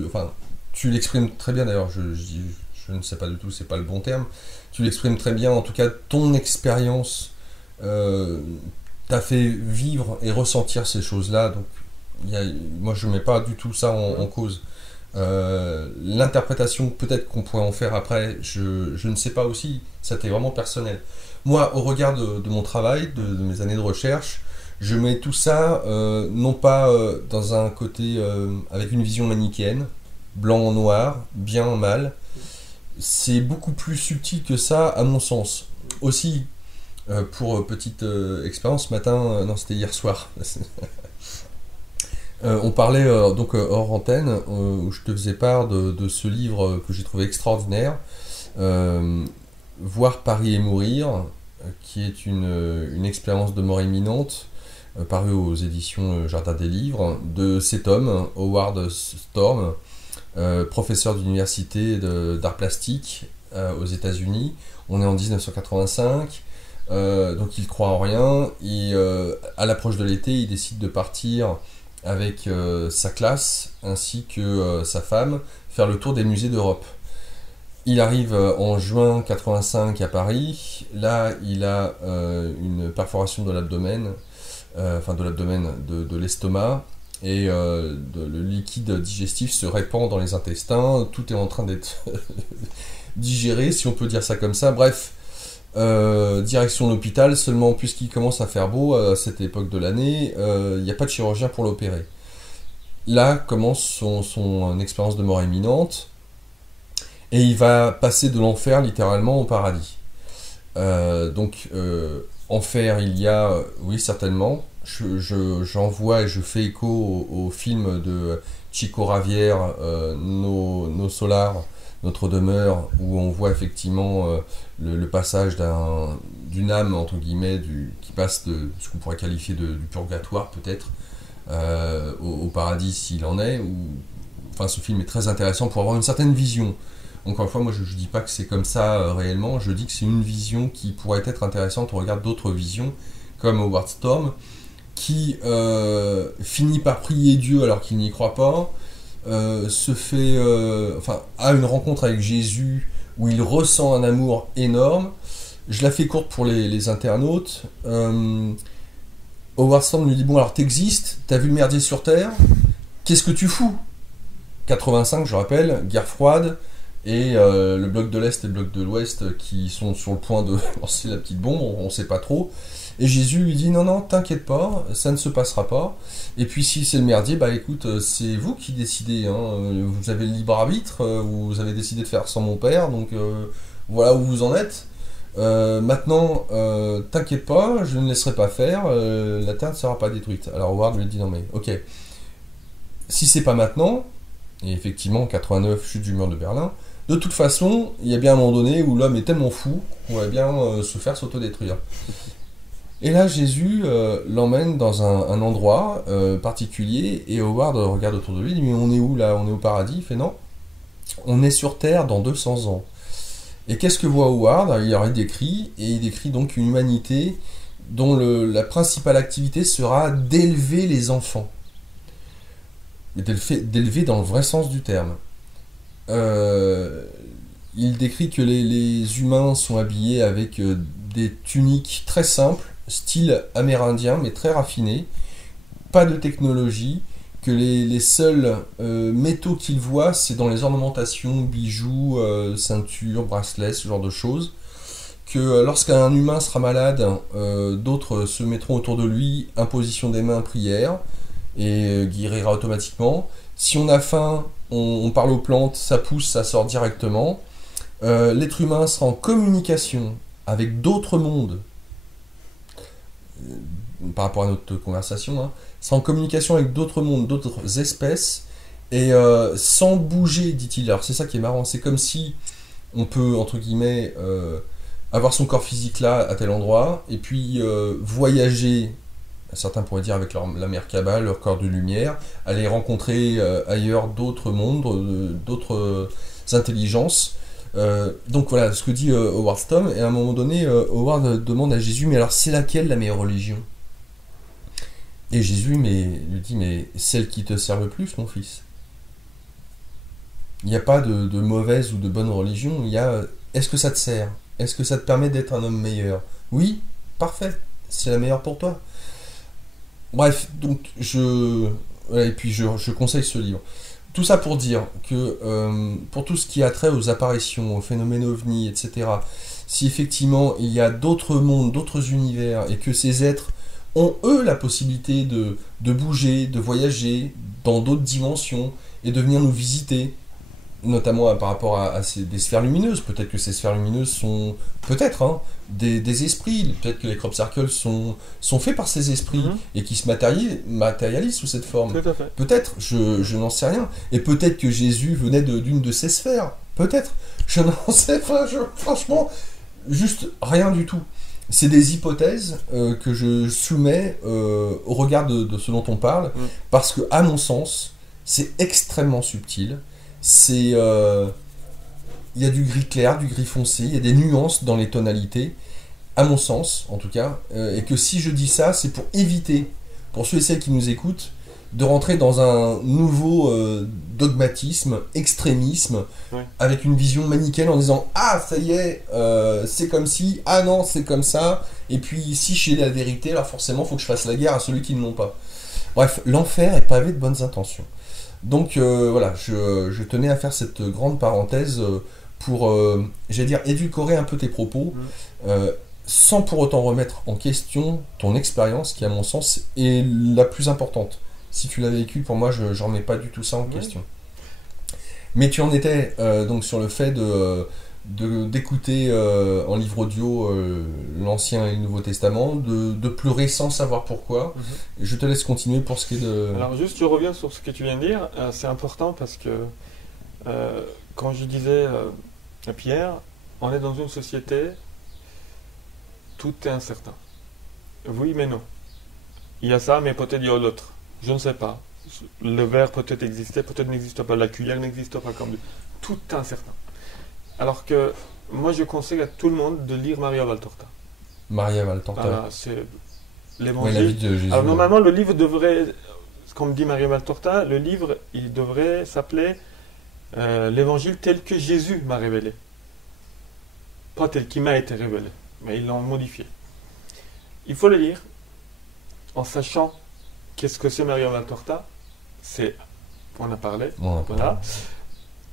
enfin, tu l'exprimes très bien d'ailleurs, je ne sais pas du tout, c'est pas le bon terme, tu l'exprimes très bien, en tout cas ton expérience t'a fait vivre et ressentir ces choses-là, donc moi je mets pas du tout ça en cause. L'interprétation peut-être qu'on pourrait en faire après, je ne sais pas aussi, ça t'est vraiment personnel. Moi, au regard de mon travail, de mes années de recherche, je mets tout ça non pas dans un côté avec une vision manichéenne, blanc en noir, bien en mal. C'est beaucoup plus subtil que ça, à mon sens. Aussi, pour petite expérience, ce matin, non, c'était hier soir. On parlait donc hors antenne, où je te faisais part de ce livre que j'ai trouvé extraordinaire, Voir Paris et mourir, qui est une expérience de mort imminente, paru aux éditions Jardin des Livres, de cet homme, Howard Storm, professeur d'université d'art plastique aux États-Unis. On est en 1985, donc il croit en rien, et à l'approche de l'été, il décide de partir avec sa classe ainsi que sa femme faire le tour des musées d'Europe. Il arrive en juin 85 à Paris. Là, il a une perforation de l'abdomen, de l'estomac, et le liquide digestif se répand dans les intestins. Tout est en train d'être digéré, si on peut dire ça comme ça. Bref, direction l'hôpital. Seulement, puisqu'il commence à faire beau à cette époque de l'année, il n'y a pas de chirurgien pour l'opérer. Là commence son expérience de mort imminente. Et il va passer de l'enfer littéralement au paradis. Enfer, il y a, oui, certainement. J'en vois et je fais écho au film de Chico Ravière, Nos Solars, Notre Demeure, où on voit effectivement le passage d'une âme, entre guillemets, qui passe de ce qu'on pourrait qualifier du purgatoire, peut-être, au paradis s'il en est. Enfin, ce film est très intéressant pour avoir une certaine vision. Encore une fois, moi je ne dis pas que c'est comme ça réellement, je dis que c'est une vision qui pourrait être intéressante au regard d'autres visions, comme Howard Storm, qui finit par prier Dieu alors qu'il n'y croit pas, a une rencontre avec Jésus où il ressent un amour énorme. Je la fais courte pour les internautes. Howard Storm lui dit, bon alors t'existes, t'as vu le merdier sur Terre, qu'est-ce que tu fous ? 85, je rappelle, guerre froide, et le bloc de l'Est et le bloc de l'Ouest qui sont sur le point de lancer la petite bombe, on ne sait pas trop. Et Jésus lui dit non, t'inquiète pas, ça ne se passera pas. Et puis si c'est le merdier, bah écoute, c'est vous qui décidez, hein. Vous avez le libre arbitre, vous avez décidé de faire sans mon père, donc voilà où vous en êtes. Maintenant, t'inquiète pas, je ne laisserai pas faire, la terre ne sera pas détruite. Alors Howard lui dit non mais ok, si c'est pas maintenant, et effectivement 89, chute du mur de Berlin, de toute façon, il y a bien un moment donné où l'homme est tellement fou qu'on va bien se faire s'autodétruire. Et là, Jésus l'emmène dans un endroit particulier, et Howard regarde autour de lui, il dit mais on est où là ? On est au paradis ? Il fait non, on est sur Terre dans 200 ans. Et qu'est-ce que voit Howard ? Il décrit donc une humanité dont la principale activité sera d'élever les enfants. D'élever dans le vrai sens du terme. Il décrit que les humains sont habillés avec des tuniques très simples, style amérindien, mais très raffiné, pas de technologie, que les seuls métaux qu'il voit, c'est dans les ornementations, bijoux, ceintures, bracelets, ce genre de choses, que lorsqu'un humain sera malade, d'autres se mettront autour de lui, imposition des mains, prière, et guérira automatiquement. Si on a faim, on parle aux plantes, ça pousse, ça sort directement. L'être humain sera en communication avec d'autres mondes, par rapport à notre conversation, hein, sera en communication avec d'autres mondes, d'autres espèces, et sans bouger, dit-il. Alors c'est ça qui est marrant, c'est comme si on peut, entre guillemets, avoir son corps physique là, à tel endroit, et puis voyager, certains pourraient dire avec la Merkaba, leur corps de lumière, aller rencontrer ailleurs d'autres mondes, d'autres intelligences. Donc voilà ce que dit Howard Storm, et à un moment donné Howard demande à Jésus mais alors c'est laquelle la meilleure religion ? Et Jésus lui dit, mais celle qui te sert le plus, mon fils. Il n'y a pas de mauvaise ou de bonne religion, il y a, est-ce que ça te sert? Est-ce que ça te permet d'être un homme meilleur? Oui, parfait, c'est la meilleure pour toi. Bref, donc et puis je conseille ce livre. Tout ça pour dire que pour tout ce qui a trait aux apparitions, aux phénomènes ovnis, etc., si effectivement il y a d'autres mondes, d'autres univers, et que ces êtres ont eux la possibilité de bouger, de voyager dans d'autres dimensions, et de venir nous visiter, notamment par rapport à des sphères lumineuses. Peut-être que ces sphères lumineuses sont des esprits. Peut-être que les crop circles sont faits par ces esprits et qui se matérialisent sous cette forme. Tout à fait. Peut-être, je n'en sais rien. Et peut-être que Jésus venait d'une de ces sphères. Peut-être. Je n'en sais pas. Franchement, juste rien du tout. C'est des hypothèses que je soumets au regard de ce dont on parle, parce que, à mon sens, c'est extrêmement subtil. Il y a du gris clair, du gris foncé, il y a des nuances dans les tonalités, à mon sens en tout cas, et que si je dis ça, c'est pour éviter, pour ceux et celles qui nous écoutent, de rentrer dans un nouveau dogmatisme, extrémisme, avec une vision manichéenne en disant « Ah, ça y est, c'est comme si, ah non, c'est comme ça, et puis si j'ai la vérité, alors forcément, il faut que je fasse la guerre à celui qui ne l'ont pas. » Bref, l'enfer est pavé de bonnes intentions. Donc voilà, je tenais à faire cette grande parenthèse pour, j'allais dire, édulcorer un peu tes propos, sans pour autant remettre en question ton expérience, qui à mon sens est la plus importante. Si tu l'as vécu, pour moi, je ne remets pas du tout ça en question. Mais tu en étais donc sur le fait d'écouter en livre audio l'Ancien et le Nouveau Testament, de pleurer sans savoir pourquoi. Je te laisse continuer pour ce qui est de... Alors juste, je reviens sur ce que tu viens de dire. C'est important parce que quand je disais à Pierre, on est dans une société, tout est incertain. Oui, mais non. Il y a ça, mais peut-être il y a l'autre. Je ne sais pas. Le verre peut-être existait, peut-être n'existe pas. La cuillère n'existe pas comme tout est incertain. Alors que moi, je conseille à tout le monde de lire Maria Valtorta. Maria Valtorta. C'est l'évangile. De Jésus. Alors normalement, le livre devrait, comme dit Maria Valtorta, le livre, il devrait s'appeler l'évangile tel que Jésus m'a révélé. Pas tel qu'il m'a été révélé, mais ils l'ont modifié. Il faut le lire en sachant qu'est-ce que c'est Maria Valtorta. On a parlé. Voilà.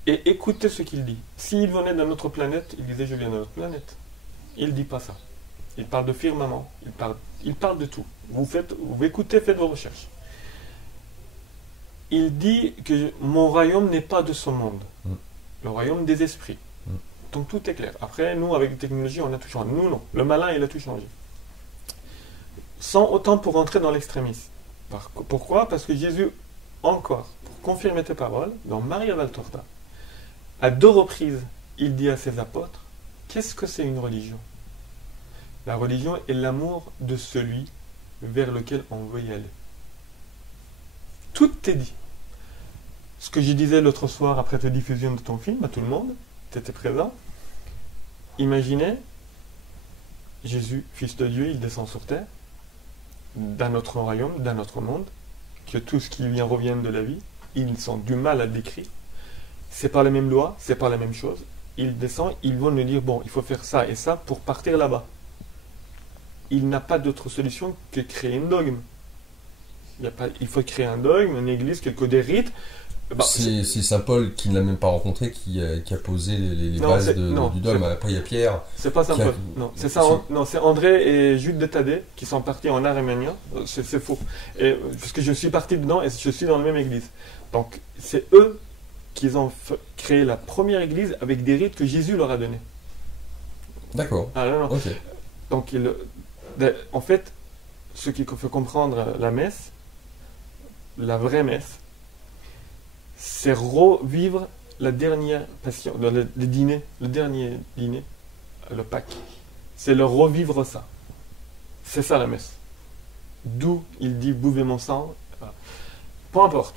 Et écoutez ce qu'il dit. S'il venait d'une autre planète, il disait « je viens d'une autre planète ». Il ne dit pas ça. Il parle de firmament. Il parle de tout. Vous écoutez, faites vos recherches. Il dit que mon royaume n'est pas de ce monde. Le royaume des esprits. Donc tout est clair. Après, nous, avec la technologie, on a tout changé. Nous, non. Le malin, il a tout changé. Sans autant pour rentrer dans l'extrémisme. Pourquoi? Parce que Jésus, encore, pour confirmer tes paroles, dans Maria Valtorta, à 2 reprises, il dit à ses apôtres, qu'est-ce que c'est une religion? La religion est l'amour de celui vers lequel on veut y aller. Tout est dit. Ce que je disais l'autre soir après ta diffusion de ton film à tout le monde, tu étais présent. Imaginez, Jésus, Fils de Dieu, il descend sur terre, d'un autre royaume, d'un autre monde, que tout ce qui vient revient de la vie, ils ont du mal à le décrire. C'est pas la même loi, c'est pas la même chose. Ils descendent, ils vont nous dire, bon, il faut faire ça et ça pour partir là-bas. Il n'a pas d'autre solution que créer un dogme. Il faut créer un dogme, une église, des rites. C'est Saint Paul qui ne l'a même pas rencontré qui a posé les bases du dogme. Après, il y a Pierre. C'est pas Saint Paul. Non, c'est ça. Non, c'est André et Jude de Thaddée qui sont partis en arménien. C'est faux. Parce que je suis parti dedans et je suis dans la même église. Donc, c'est eux qui ont créé la première église avec des rites que Jésus leur a donnés. D'accord. Ah, non. Ok. Donc, en fait, ce qu'il faut comprendre, la messe, la vraie messe, c'est revivre la dernière passion, le dernier dîner, le Pâques. C'est le revivre ça. C'est ça la messe. D'où il dit bouvez mon sang. Peu importe.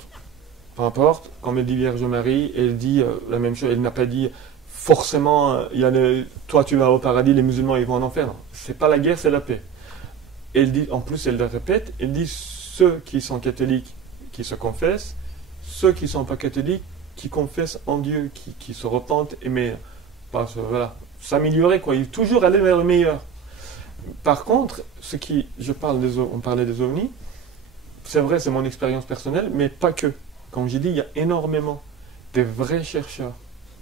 Peu importe. Comme elle dit Vierge Marie, elle dit la même chose. Elle n'a pas dit forcément toi tu vas au paradis, les musulmans ils vont en enfer. Non. C'est pas la guerre, c'est la paix. Elle dit, en plus elle le répète, elle dit ceux qui sont catholiques qui se confessent, ceux qui ne sont pas catholiques qui confessent en Dieu, qui se repentent, mais voilà, s'améliorer, quoi. Il faut toujours aller vers le meilleur. Par contre, on parlait des ovnis, c'est vrai, c'est mon expérience personnelle, mais pas que. Comme j'ai dit, il y a énormément de vrais chercheurs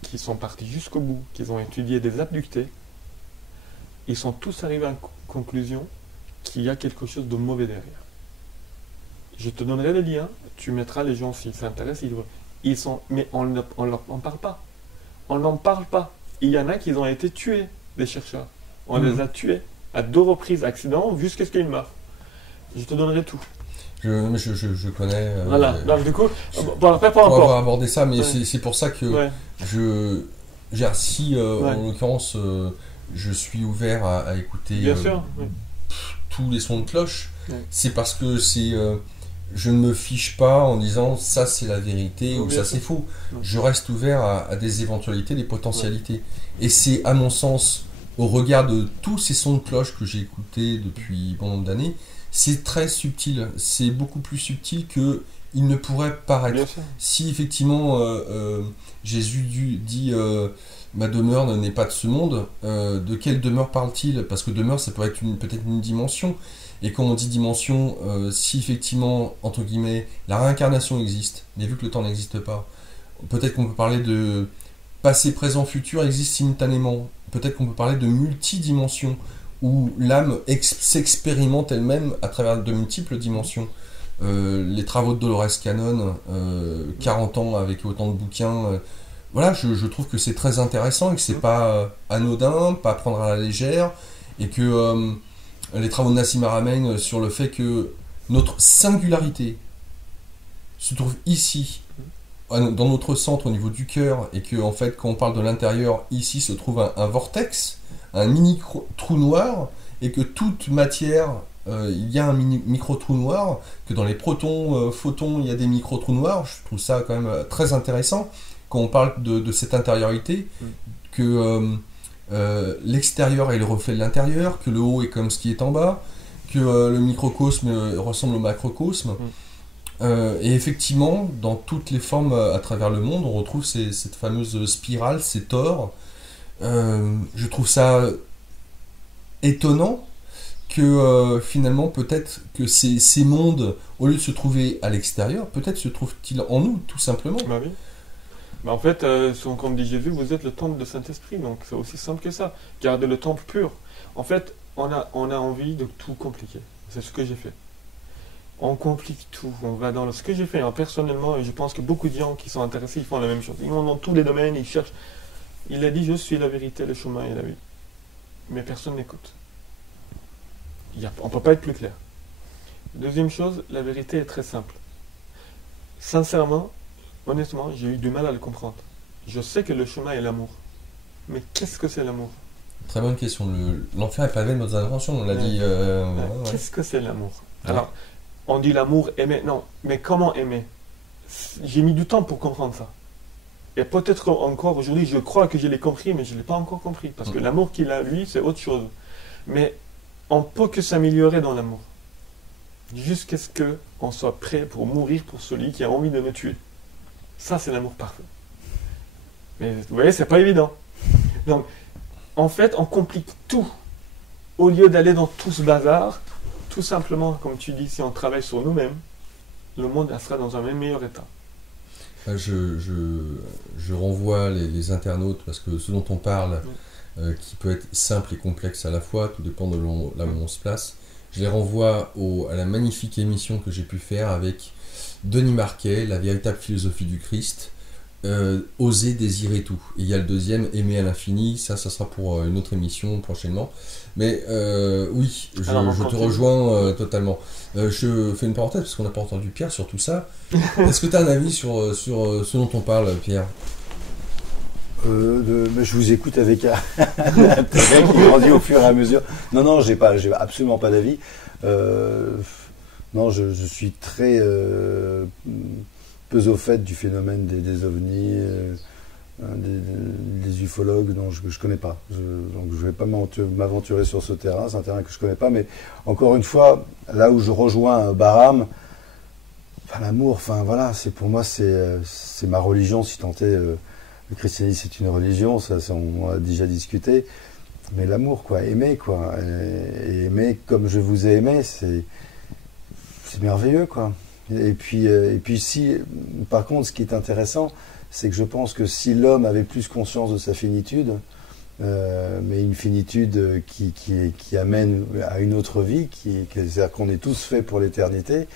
qui sont partis jusqu'au bout, qui ont étudié des abductés. Ils sont tous arrivés à la conclusion qu'il y a quelque chose de mauvais derrière. Je te donnerai le lien, tu mettras les gens s'ils s'intéressent, mais on n'en parle pas. On n'en parle pas. Il y en a qui ont été tués, des chercheurs. On les a tués à 2 reprises, accident, jusqu'à ce qu'ils meurent. Je te donnerai tout. Je connais. Voilà, donc du coup, après, pas on encore. va aborder ça, mais Ouais. c'est pour ça que Ouais. si en l'occurrence je suis ouvert à écouter Bien sûr. Oui. tous les sons de cloche, Ouais. c'est parce que je ne me fiche pas en disant ça c'est la vérité ou Bien ça sûr. c'est faux. Ouais. Je reste ouvert à des éventualités, des potentialités. Et c'est à mon sens, au regard de tous ces sons de cloche que j'ai écoutés depuis bon nombre d'années, c'est très subtil. C'est beaucoup plus subtil que il ne pourrait paraître. Bien sûr. Si effectivement Jésus dit ma demeure n'est pas de ce monde, de quelle demeure parle-t-il? Parce que demeure, ça peut être peut-être une dimension. Et quand on dit dimension, si effectivement, entre guillemets, la réincarnation existe, mais vu que le temps n'existe pas, peut-être qu'on peut parler de passé, présent, futur existe simultanément. Peut-être qu'on peut parler de multidimensions, où l'âme s'expérimente elle-même à travers de multiples dimensions. Les travaux de Dolores Cannon, 40 ans avec autant de bouquins, voilà, je trouve que c'est très intéressant et que c'est pas anodin, pas à prendre à la légère, et que les travaux de Nassim Haramein sur le fait que notre singularité se trouve ici, dans notre centre au niveau du cœur, et que en fait quand on parle de l'intérieur, ici se trouve un vortex, un mini trou noir, et que toute matière, il y a un micro trou noir, que dans les protons, photons, il y a des micro trous noirs. Je trouve ça quand même très intéressant quand on parle de cette intériorité, que l'extérieur est le reflet de l'intérieur, que le haut est comme ce qui est en bas, que le microcosme ressemble au macrocosme. Et effectivement, dans toutes les formes à travers le monde, on retrouve cette fameuse spirale, ces tores. Je trouve ça étonnant que finalement, peut-être que ces mondes, au lieu de se trouver à l'extérieur, peut-être se trouvent-ils en nous, tout simplement. Bah oui. Bah en fait, comme dit Jésus, vous êtes le temple de Saint-Esprit, donc c'est aussi simple que ça. Gardez le temple pur. En fait, on a envie de tout compliquer. C'est ce que j'ai fait. On complique tout. On va dans ce que j'ai fait. Hein, personnellement, et je pense que beaucoup de gens qui sont intéressés, ils font la même chose. Ils vont dans tous les domaines, ils cherchent. Il a dit, je suis la vérité, le chemin et la vie. Mais personne n'écoute. On ne peut pas être plus clair. Deuxième chose, la vérité est très simple. Sincèrement, honnêtement, j'ai eu du mal à le comprendre. Je sais que le chemin est l'amour. Mais qu'est-ce que c'est l'amour? Très bonne question. L'enfer est pavé de bonnes intentions, on l'a dit. Ouais. Qu'est-ce que c'est l'amour? Alors, on dit l'amour, aimer. Non, mais comment aimer? J'ai mis du temps pour comprendre ça. Et peut-être encore aujourd'hui, je crois que je l'ai compris, mais je ne l'ai pas encore compris. Parce que l'amour qu'il a, lui, c'est autre chose. Mais on peut que s'améliorer dans l'amour. Jusqu'à ce qu'on soit prêt pour mourir pour celui qui a envie de me tuer. Ça, c'est l'amour parfait. Mais vous voyez, c'est pas évident. Donc, en fait, on complique tout. Au lieu d'aller dans tout ce bazar, tout simplement, comme tu dis, si on travaille sur nous-mêmes, le monde sera dans un même meilleur état. Je renvoie les internautes, parce que ce dont on parle, qui peut être simple et complexe à la fois, tout dépend de là où on se place, je les renvoie à la magnifique émission que j'ai pu faire avec Denis Marquet, La véritable philosophie du Christ, Oser désirer tout. Et il y a le deuxième, Aimer à l'infini, ça sera pour une autre émission prochainement. Mais oui, je te rejoins totalement. Je fais une parenthèse parce qu'on n'a pas entendu Pierre sur tout ça. Est-ce que tu as un avis sur ce dont on parle, Pierre? Je vous écoute avec un intérêt qui grandit au fur et à mesure. Non, j'ai absolument pas d'avis. Non, je suis très peu au fait du phénomène des ovnis. des ufologues dont je ne connais pas. Donc je ne vais pas m'aventurer sur ce terrain, c'est un terrain que je ne connais pas, mais encore une fois, là où je rejoins Barham, l'amour, voilà, pour moi, c'est ma religion, si tant est, le christianisme c'est une religion, ça on a déjà discuté, mais l'amour, quoi, aimer, quoi, et aimer comme je vous ai aimé, c'est merveilleux, quoi. Et puis si, par contre, ce qui est intéressant, c'est que je pense que si l'homme avait plus conscience de sa finitude, mais une finitude qui amène à une autre vie, c'est-à-dire qu'on est tous faits pour l'éternité,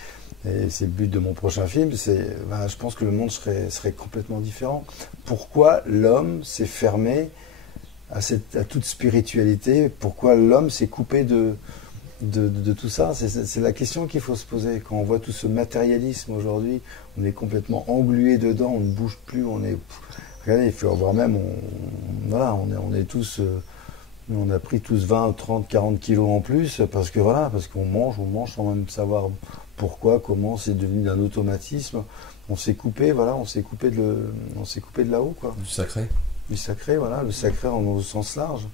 et c'est le but de mon prochain film, je pense que le monde serait complètement différent. Pourquoi l'homme s'est fermé à toute spiritualité? Pourquoi l'homme s'est coupé de tout ça? C'est la question qu'il faut se poser. Quand on voit tout ce matérialisme aujourd'hui, on est complètement englué dedans, on ne bouge plus, regardez, il faut voir même, on est tous, on a pris tous 20, 30, 40 kilos en plus, parce qu'on mange sans même savoir pourquoi, comment, c'est devenu un automatisme. On s'est coupé, on s'est coupé de là-haut, quoi. Du sacré. Du sacré, le sacré au sens large.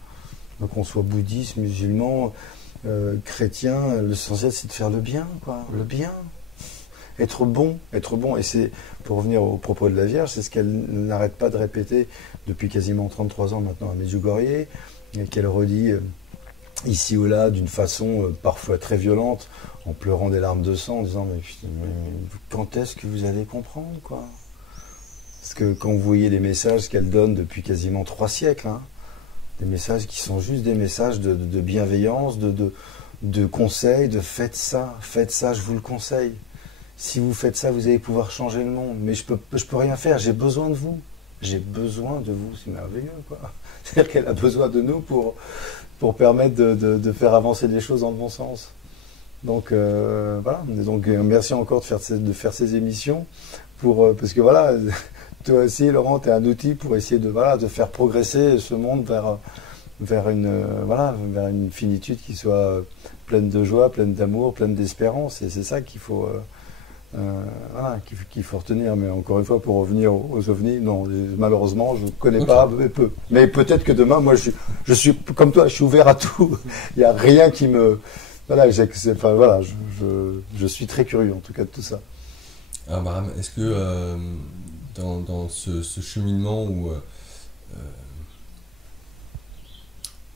Donc qu'on soit bouddhiste, musulman, chrétien, l'essentiel c'est de faire le bien, quoi. Le bien. Être bon. Et c'est, pour revenir au propos de la Vierge, c'est ce qu'elle n'arrête pas de répéter depuis quasiment 33 ans maintenant à Medjugorje, et qu'elle redit ici ou là d'une façon parfois très violente, en pleurant des larmes de sang, en disant mais quand est-ce que vous allez comprendre, quoi? Parce que quand vous voyez les messages qu'elle donne depuis quasiment 3 siècles, des messages qui sont juste des messages de bienveillance, de conseils, de faites ça, je vous le conseille. Si vous faites ça, vous allez pouvoir changer le monde. Mais je peux rien faire, j'ai besoin de vous. J'ai besoin de vous, c'est merveilleux, quoi. C'est-à-dire qu'elle a besoin de nous pour permettre de faire avancer les choses dans le bon sens. Donc voilà, donc merci encore de faire ces émissions, parce que voilà, toi aussi Laurent, tu es un outil pour essayer de faire progresser ce monde vers une finitude qui soit pleine de joie, pleine d'amour, pleine d'espérance, et c'est ça qu'il faut qu'il faut retenir. Mais encore une fois, pour revenir aux ovnis, non, malheureusement je ne connais pas, mais peut-être que demain, moi je suis comme toi, je suis ouvert à tout. Il n'y a rien qui me... je suis très curieux en tout cas de tout ça. Alors Barham, est-ce que dans ce cheminement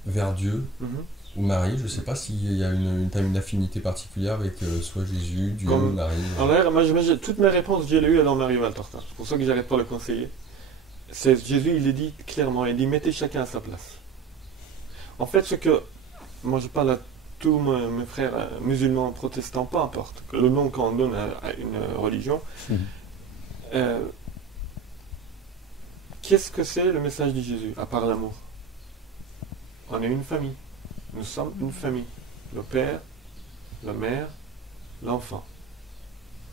vers Dieu ou Marie, je ne sais pas s'il y a une affinité particulière avec soit Jésus, Dieu, Marie. Alors, moi, toutes mes réponses, j'ai lues dans Marie Valtorta. C'est pour ça que j'arrête pas de le conseiller. Jésus, il le dit clairement, il dit mettez chacun à sa place. En fait, ce que moi je parle à tous mes frères musulmans, protestants, peu importe, le nom qu'on donne à une religion, qu'est-ce que c'est le message de Jésus, à part l'amour? On est une famille. Nous sommes une famille. Le père, la mère, l'enfant.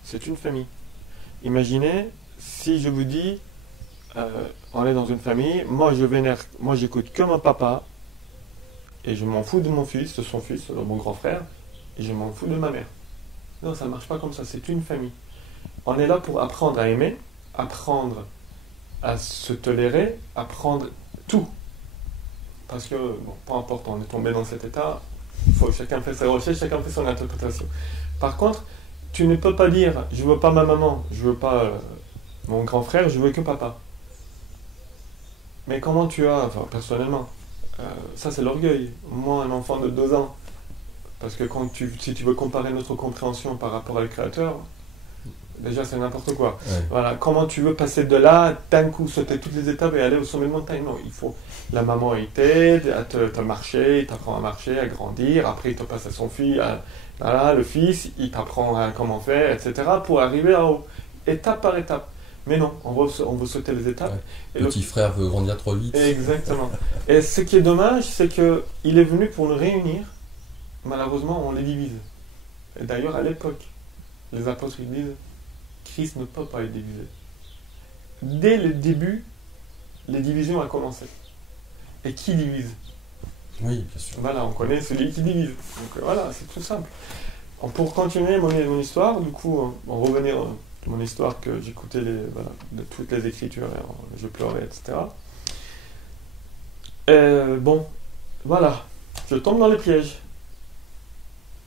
C'est une famille. Imaginez si je vous dis, on est dans une famille, moi j'écoute que mon papa, et je m'en fous de mon fils, de son fils, de mon grand frère, et je m'en fous de ma mère. Non, ça ne marche pas comme ça, c'est une famille. On est là pour apprendre à aimer, apprendre à se tolérer, apprendre tout. Parce que, peu importe, on est tombé dans cet état, chacun fait sa recherche, chacun fait son interprétation. Par contre, tu ne peux pas dire, je veux pas ma maman, je veux pas mon grand frère, je veux que papa. Mais comment tu as, personnellement, ça c'est l'orgueil. Moi, un enfant de 2 ans, parce que si tu veux comparer notre compréhension par rapport à le Créateur, déjà c'est n'importe quoi. Ouais. Voilà, comment tu veux passer de là, d'un coup sauter toutes les étapes et aller au sommet de montagne? Non, il faut... La maman, il t'aide à te marcher, il t'apprend à marcher, à grandir, après il te passe à son fils, le fils, il t'apprend à comment faire, etc. pour arriver en haut, étape par étape. Mais non, on veut sauter les étapes. Ouais. Petit frère veut grandir trop vite. Exactement. Et ce qui est dommage, c'est qu'il est venu pour nous réunir. Malheureusement, on les divise. Et d'ailleurs, à l'époque, les apôtres ils disent, Christ ne peut pas être divisé. Dès le début, les divisions ont commencé. Et qui divise? Oui, bien sûr. Voilà, on connaît celui qui divise. Donc voilà, c'est tout simple. Pour continuer mon histoire, du coup, on revenir mon histoire que j'écoutais de toutes les écritures, je pleurais, etc. Bon, voilà, je tombe dans les pièges.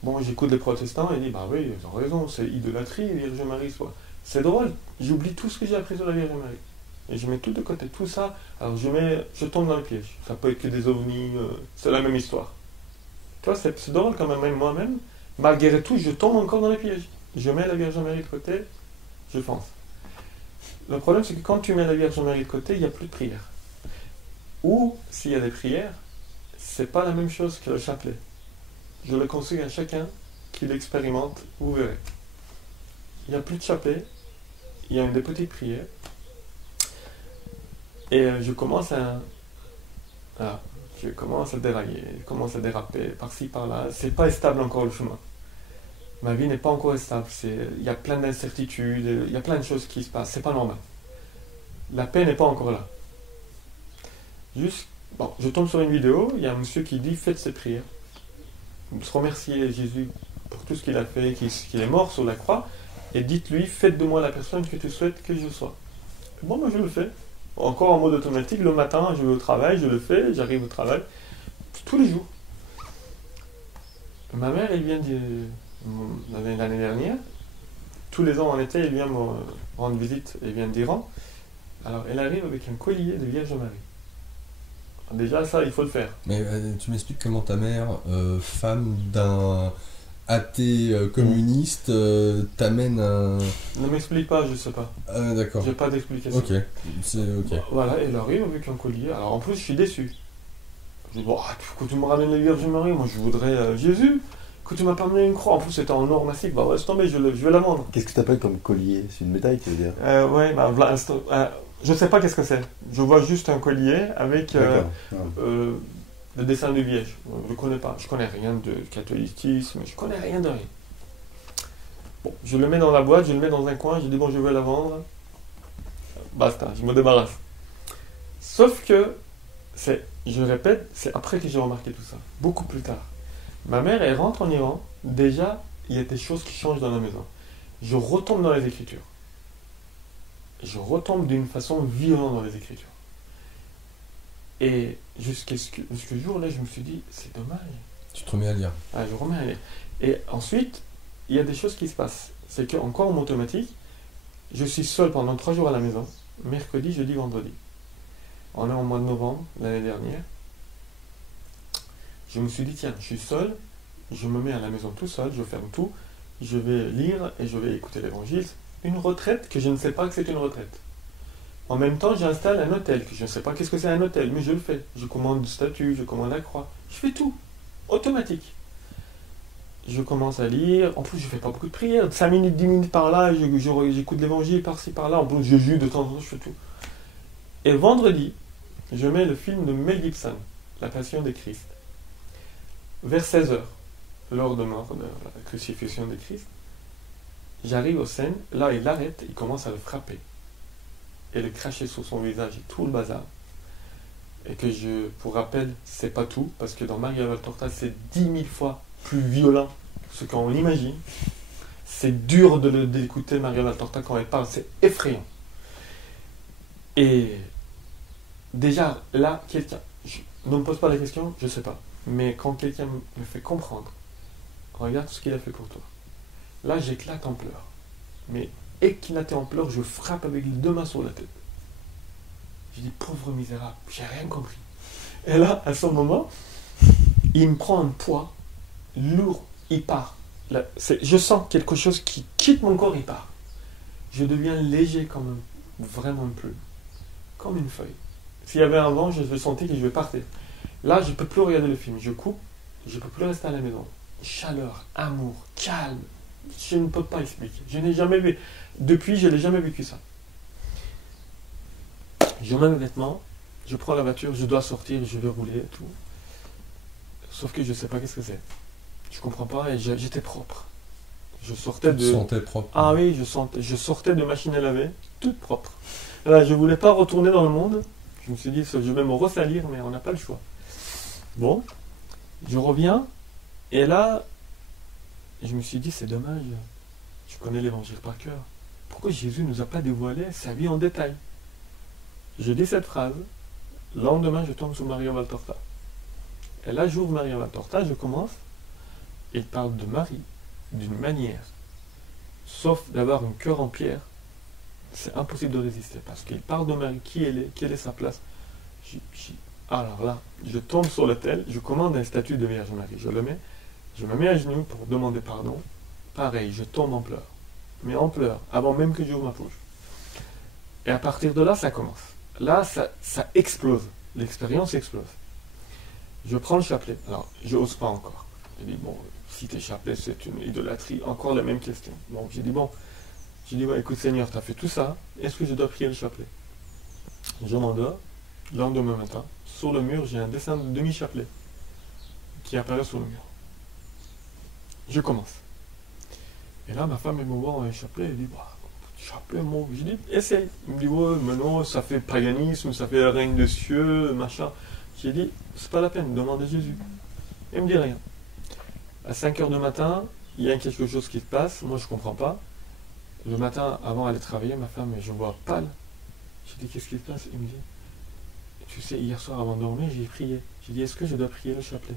Bon, j'écoute les protestants et dis, bah oui, ils ont raison, c'est idolâtrie, Vierge Marie soit. C'est drôle, j'oublie tout ce que j'ai appris sur la Vierge Marie. Et je mets tout de côté, tout ça, alors je tombe dans les pièges. Ça peut être que des ovnis, c'est la même histoire. Tu vois, c'est drôle quand même moi-même, malgré tout, je tombe encore dans les pièges. Je mets la Vierge Marie de côté, je fonce. Le problème, c'est que quand tu mets la Vierge Marie de côté, il n'y a plus de prière. Ou, s'il y a des prières, c'est pas la même chose que le chapelet. Je le conseille à chacun qui l'expérimente, vous verrez. Il n'y a plus de chapelet, il y a des petites prières. Et je commence à dérailler, je commence à déraper par-ci, par-là. C'est pas stable encore le chemin. Ma vie n'est pas encore stable. Il y a plein d'incertitudes, il y a plein de choses qui se passent. C'est pas normal. La paix n'est pas encore là. Je tombe sur une vidéo, il y a un monsieur qui dit faites ces prières. Vous remerciez Jésus pour tout ce qu'il a fait, qu'il est mort sur la croix, et dites-lui faites de moi la personne que tu souhaites que je sois. Bon, moi je le fais. Encore en mode automatique, le matin je vais au travail, je le fais, j'arrive au travail, tous les jours. Ma mère, elle vient l'année dernière, tous les ans en été, elle vient me rendre visite, elle vient d'Iran. Alors elle arrive avec un collier de Vierge Marie. Déjà, ça, il faut le faire. Mais tu m'expliques comment ta mère, femme d'un athée communiste, t'amène un... Ne m'explique pas, je sais pas. D'accord. J'ai pas d'explication. Ok, c'est ok. Voilà, elle arrive avec un collier. Alors en plus, je suis déçu. Je dis, bon, que tu me ramènes la Vierge Marie, moi je voudrais Jésus. Que tu m'as pas amené une croix. En plus, c'était en or massif. Bah, laisse tomber, je vais la vendre. Qu'est-ce que tu appelles comme collier? C'est une médaille, tu veux dire? Ouais, bah, je sais pas qu'est-ce que c'est. Je vois juste un collier avec le dessin de Vierge. Je connais pas. Je connais rien de catholicisme. Je connais rien de rien. Bon, je le mets dans la boîte, je le mets dans un coin. Je dis bon, je vais la vendre. Basta, je me débarrasse. Sauf que, je répète, c'est après que j'ai remarqué tout ça. Beaucoup plus tard. Ma mère, elle rentre en Iran. Déjà, il y a des choses qui changent dans la maison. Je retombe dans les Écritures. Je retombe d'une façon violente dans les Écritures. Et jusqu'à ce jour-là, je me suis dit, c'est dommage. Tu te remets à lire. Ah, je remets à lire. Et ensuite, il y a des choses qui se passent. C'est qu'encore en automatique, je suis seul pendant 3 jours à la maison, mercredi, jeudi, vendredi. On est au mois de novembre, l'année dernière. Je me suis dit, tiens, je suis seul, je me mets à la maison tout seul, je ferme tout, je vais lire et je vais écouter l'évangile. Une retraite que je ne sais pas que c'est une retraite. En même temps, j'installe un hôtel, que je ne sais pas qu'est-ce que c'est un hôtel, mais je le fais. Je commande le statut, je commande la croix. Je fais tout, automatique. Je commence à lire, en plus je ne fais pas beaucoup de prières, 5 minutes, 10 minutes par là, j'écoute l'évangile par-ci par-là, en plus je jure de temps en temps, je fais tout. Et vendredi, je mets le film de Mel Gibson, La Passion de Christ. Vers 16h, lors de la crucifixion de Christ, j'arrive aux scènes, là il l'arrête, il commence à le frapper. Et le cracher sur son visage et tout le bazar. Et que pour rappel, c'est pas tout, parce que dans Maria Valtorta, c'est 10 000 fois plus violent que ce qu'on imagine. C'est dur d'écouter Maria Valtorta quand elle parle, c'est effrayant. Et déjà, là, quelqu'un, ne me pose pas la question, je sais pas. Mais quand quelqu'un me fait comprendre, regarde ce qu'il a fait pour toi. Là, j'éclate en pleurs. Mais éclaté en pleurs, je frappe avec les 2 mains sur la tête. Je dis, pauvre misérable, j'ai rien compris. Et là, à ce moment, il me prend un poids lourd, il part. Là, je sens quelque chose qui quitte mon corps, il part. Je deviens léger quand même, vraiment plus. Comme une feuille. S'il y avait un vent, je vais sentir que je vais partir. Là, je ne peux plus regarder le film. Je coupe, je ne peux plus rester à la maison. Chaleur, amour, calme. Je ne peux pas expliquer. Je n'ai jamais vu. Depuis, je n'ai jamais vécu ça. Je mets mes vêtements, je prends la voiture, je dois sortir, je vais rouler et tout. Sauf que je ne sais pas qu'est-ce que c'est. Je ne comprends pas et j'étais propre. Je sortais Tu te sentais propre. Ah oui, je sortais de machine à laver, toute propre. Là, je ne voulais pas retourner dans le monde. Je me suis dit, je vais me ressalir, mais on n'a pas le choix. Bon, je reviens, et là, je me suis dit, c'est dommage. Je connais l'évangile par cœur. pourquoi Jésus ne nous a pas dévoilé sa vie en détail? Je dis cette phrase, le lendemain je tombe sur Maria Valtorta. Et là j'ouvre Maria Valtorta, je commence, et il parle de Marie d'une manière, sauf d'avoir un cœur en pierre, c'est impossible de résister, parce qu'il parle de Marie, qui elle est, quelle est sa place. Alors là, je tombe sur l'autel, je commande un statut de Vierge Marie, je me mets à genoux pour demander pardon, pareil, je tombe en pleurs, mais en pleurs, avant même que j'ouvre ma bouche. Et à partir de là, ça commence. Là, ça explose, l'expérience explose. Je prends le chapelet, alors je n'ose pas encore. Je dis, bon, si tes chapelets, c'est une idolâtrie, encore la même question. Donc j'ai dit, bon, écoute Seigneur, tu as fait tout ça, est-ce que je dois prier le chapelet? Je m'endors, le lendemain matin, sur le mur, j'ai un dessin de demi-chapelet qui apparaît sur le mur. Je commence. Et là, ma femme, elle me voit un chapelet, elle dit, bah, chapelet, moi, je dis, essaye. Il me dit, ouais, mais non, ça fait paganisme, ça fait règne de cieux, machin. J'ai dit, c'est pas la peine, demande à Jésus. Il me dit rien. À 5 heures du matin, il y a quelque chose qui se passe, moi je comprends pas. Le matin, avant d'aller travailler, ma femme, je vois pâle. J'ai dit, qu'est-ce qui se passe? Il me dit, tu sais, hier soir avant de dormir, j'ai prié. J'ai dit, est-ce que je dois prier le chapelet?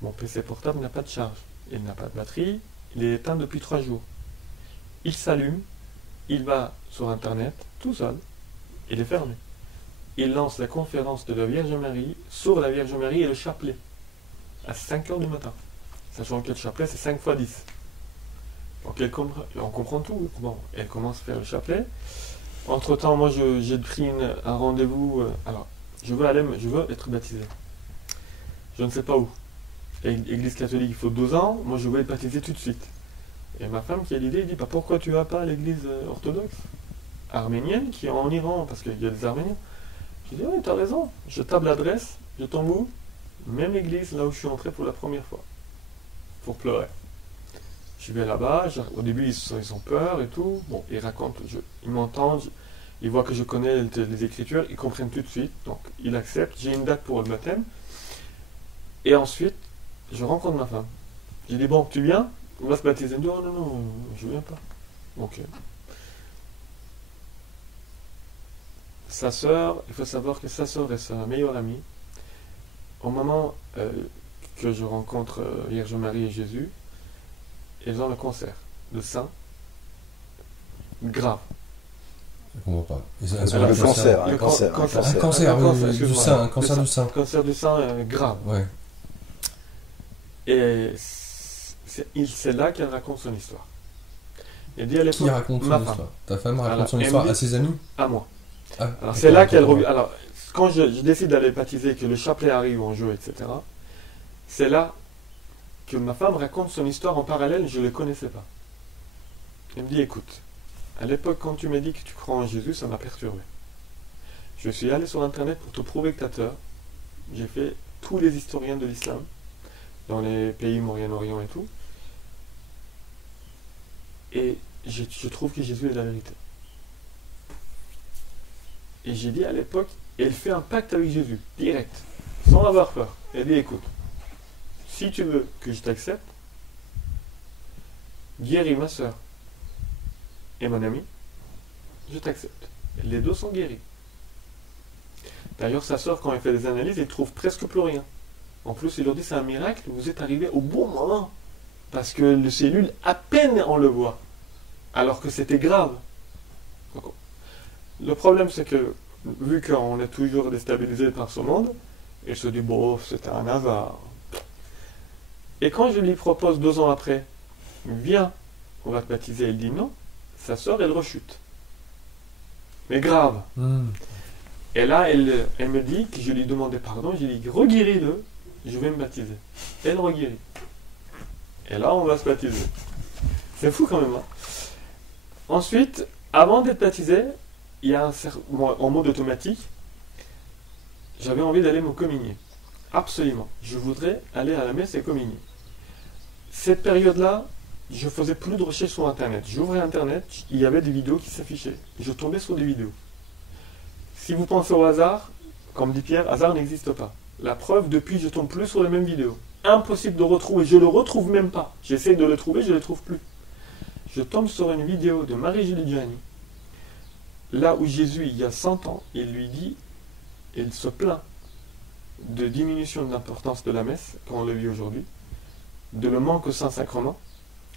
Mon PC portable n'a pas de charge, il n'a pas de batterie, il est éteint depuis 3 jours. Il s'allume, il va sur Internet, tout seul, il est fermé. Il lance la conférence de la Vierge Marie sur la Vierge Marie et le chapelet, à 5 heures du matin. Sachant que le chapelet, c'est 5 fois 10. Donc on comprend tout. Bon, elle commence à faire le chapelet. Entre-temps, moi, j'ai pris un rendez-vous. Alors, je veux être baptisé. Je ne sais pas où. Église catholique, il faut 12 ans. Moi, je veux être baptisé tout de suite. Et ma femme qui a l'idée, elle dit, bah, pourquoi tu vas pas à l'église orthodoxe arménienne, qui est en Iran, parce qu'il y a des Arméniens. Je dis, oui, tu as raison. Je tape l'adresse, je tombe où? Même église, là où je suis entré pour la première fois. Pour pleurer. Je vais là-bas, au début ils ont peur et tout. Bon, ils racontent, ils m'entendent, ils voient que je connais les écritures, ils comprennent tout de suite, donc ils acceptent. J'ai une date pour le baptême. Et ensuite, je rencontre ma femme. J'ai dit, bon, tu viens? On va se baptiser. Non, non, non, je viens pas. Ok. Sa sœur, il faut savoir que sa sœur est sa meilleure amie. Au moment que je rencontre Vierge Marie et Jésus, ils ont un cancer de sein grave. Je comprends pas. Alors, un cancer du sein, un cancer du sein. Cancer du sein grave. Ouais. Et c'est là qu'elle raconte son histoire. Elle dit à l'époque, qui raconte son histoire? Ta femme raconte son histoire à ses amis? À moi. Ah, alors c'est là qu'elle revient. Alors, quand je décide d'aller baptiser, que le chapelet arrive en jeu, etc., c'est là que ma femme raconte son histoire en parallèle, je ne le connaissais pas. Elle me dit, écoute, à l'époque, quand tu m'as dit que tu crois en Jésus, ça m'a perturbé. Je suis allé sur Internet pour te prouver que tu as tort. J'ai fait tous les historiens de l'islam, dans les pays Moyen-Orient et tout. Et je trouve que Jésus est la vérité. Et j'ai dit à l'époque, elle fait un pacte avec Jésus, direct, sans avoir peur. Elle dit, écoute, si tu veux que je t'accepte, guéris ma soeur et mon ami, je t'accepte. Les deux sont guéris. D'ailleurs, sa soeur, quand elle fait des analyses, elle trouve presque plus rien. En plus, il leur dit, c'est un miracle, vous êtes arrivé au bon moment. Parce que les cellules, à peine on le voit. Alors que c'était grave. Le problème, c'est que, vu qu'on est toujours déstabilisé par ce monde, il se dit, bon, c'était un hasard. Et quand je lui propose 2 ans après, viens, on va te baptiser, elle dit non, sa soeur, elle rechute. Mais grave. Et là, elle me dit que je lui demandais pardon, je lui dis, reguéris-le, je vais me baptiser. Elle reguérit. Et là, on va se baptiser. C'est fou quand même. Hein. Ensuite, avant d'être baptisé, il y a en mode automatique, j'avais envie d'aller me communier. Absolument. Je voudrais aller à la messe et communier. Cette période-là, je faisais plus de recherches sur Internet. J'ouvrais Internet, il y avait des vidéos qui s'affichaient. Je tombais sur des vidéos. Si vous pensez au hasard, comme dit Pierre, hasard n'existe pas. La preuve, depuis, je tombe plus sur les mêmes vidéos. Impossible de retrouver. Je le retrouve même pas. J'essaie de le trouver, je ne le trouve plus. je tombe sur une vidéo de Marie-Julie Gianni, là où Jésus, il y a 100 ans, il lui dit, il se plaint de diminution de l'importance de la messe, quand on le vit aujourd'hui, de le manque au Saint-Sacrement,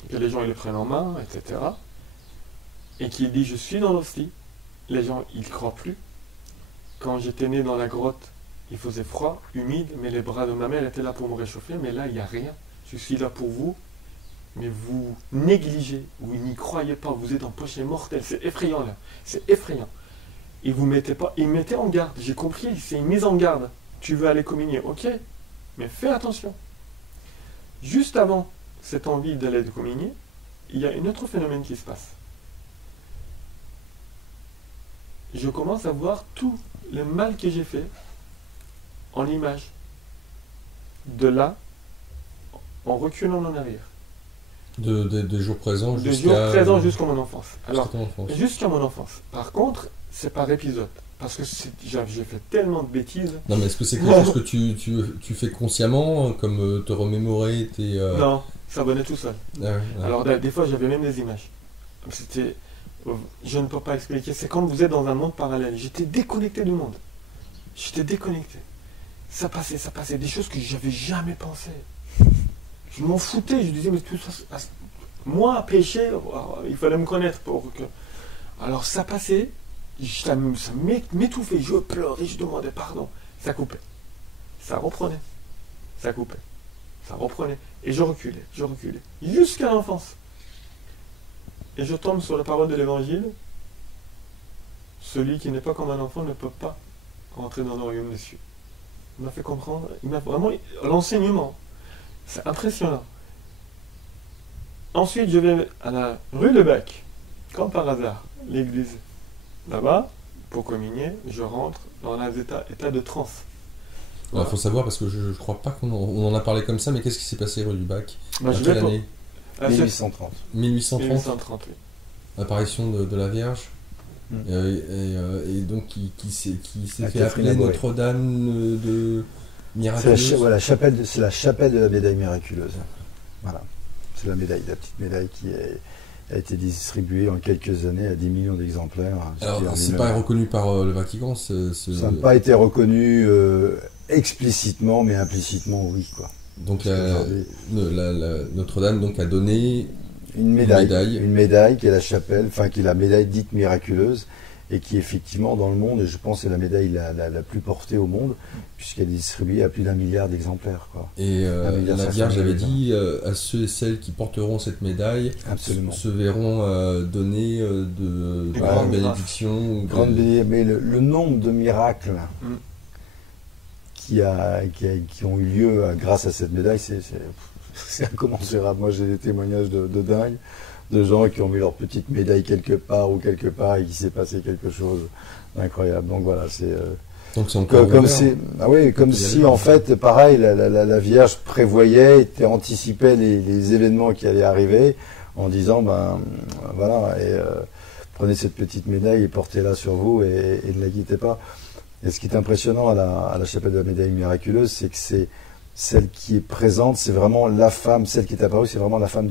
que les gens ils le prennent en main, etc. Et qui dit, je suis dans l'hostie, les gens ils ne croient plus. Quand j'étais né dans la grotte, il faisait froid, humide, mais les bras de ma mère étaient là pour me réchauffer, mais là il n'y a rien, je suis là pour vous, mais vous négligez, vous n'y croyez pas, vous êtes en péché mortel, c'est effrayant là, c'est effrayant. Et vous mettez pas, il mettait en garde, j'ai compris, c'est une mise en garde. Tu veux aller communier, ok, mais fais attention. Juste avant cette envie d'aller communier, il y a un autre phénomène qui se passe. Je commence à voir tout le mal que j'ai fait en image. De là, en reculant en arrière. Des jours présents Des jours présents jusqu'à mon enfance. Alors, enfance. jusqu'à mon enfance. Par contre, c'est par épisode. Parce que j'ai fait tellement de bêtises. Non, mais est-ce que c'est quelque chose que tu fais consciemment, comme te remémorer tes... Non, ça venait tout seul. Ah ouais. Alors, des fois, j'avais même des images. C'était... Je ne peux pas expliquer. C'est comme vous êtes dans un monde parallèle. J'étais déconnecté du monde. J'étais déconnecté. Ça passait. Des choses que j'avais jamais pensé. Je m'en foutais. Je disais, mais tout ça... Moi, péché, il fallait me connaître pour que... Alors, ça passait... Ça m'étouffait, je pleurais, je demandais pardon. Ça coupait. Ça reprenait. Ça coupait. Ça reprenait. Et je reculais. Jusqu'à l'enfance. Et je tombe sur la parole de l'évangile. Celui qui n'est pas comme un enfant ne peut pas rentrer dans le royaume des cieux. Il m'a fait comprendre. Il m'a vraiment... L'enseignement. C'est impressionnant. Ensuite, je vais à la rue de Bac. Comme par hasard. L'église. Là-bas, pour communier, je rentre dans un état de transe. Il faut savoir, parce que je crois pas qu'on en a parlé comme ça, mais qu'est-ce qui s'est passé rue du Bac? Bah, En quelle année? 1830. 1830. Oui. Apparition de la Vierge. Et donc qui s'est fait appeler Notre-Dame de Miraculeuse. C'est la chapelle de la médaille miraculeuse. Voilà. C'est la petite médaille qui a été distribuée en quelques années à 10 millions d'exemplaires. Alors, c'est pas reconnu par le Vatican. Ça n'a pas été reconnu explicitement, mais implicitement, oui, quoi. Donc Notre-Dame donc a donné une médaille qui est la chapelle, enfin qui est la médaille dite miraculeuse, et qui effectivement dans le monde, et je pense c'est la médaille la plus portée au monde, puisqu'elle est distribuée à plus d'1 milliard d'exemplaires, quoi. Et la Vierge avait dit à ceux et celles qui porteront cette médaille se verront donner de grandes bénédictions. Mais le nombre de miracles qui ont eu lieu grâce à cette médaille, c'est incommensurable. Moi j'ai des témoignages de dingue, de gens qui ont mis leur petite médaille quelque part et qui s'est passé quelque chose d'incroyable. Donc voilà, c'est comme si en fait, pareil, la Vierge prévoyait, anticipait les événements qui allaient arriver en disant prenez cette petite médaille et portez-la sur vous et ne la quittez pas. Et ce qui est impressionnant à la chapelle de la médaille miraculeuse, c'est que c'est celle qui est présente, c'est vraiment la femme, celle qui est apparue, c'est vraiment la femme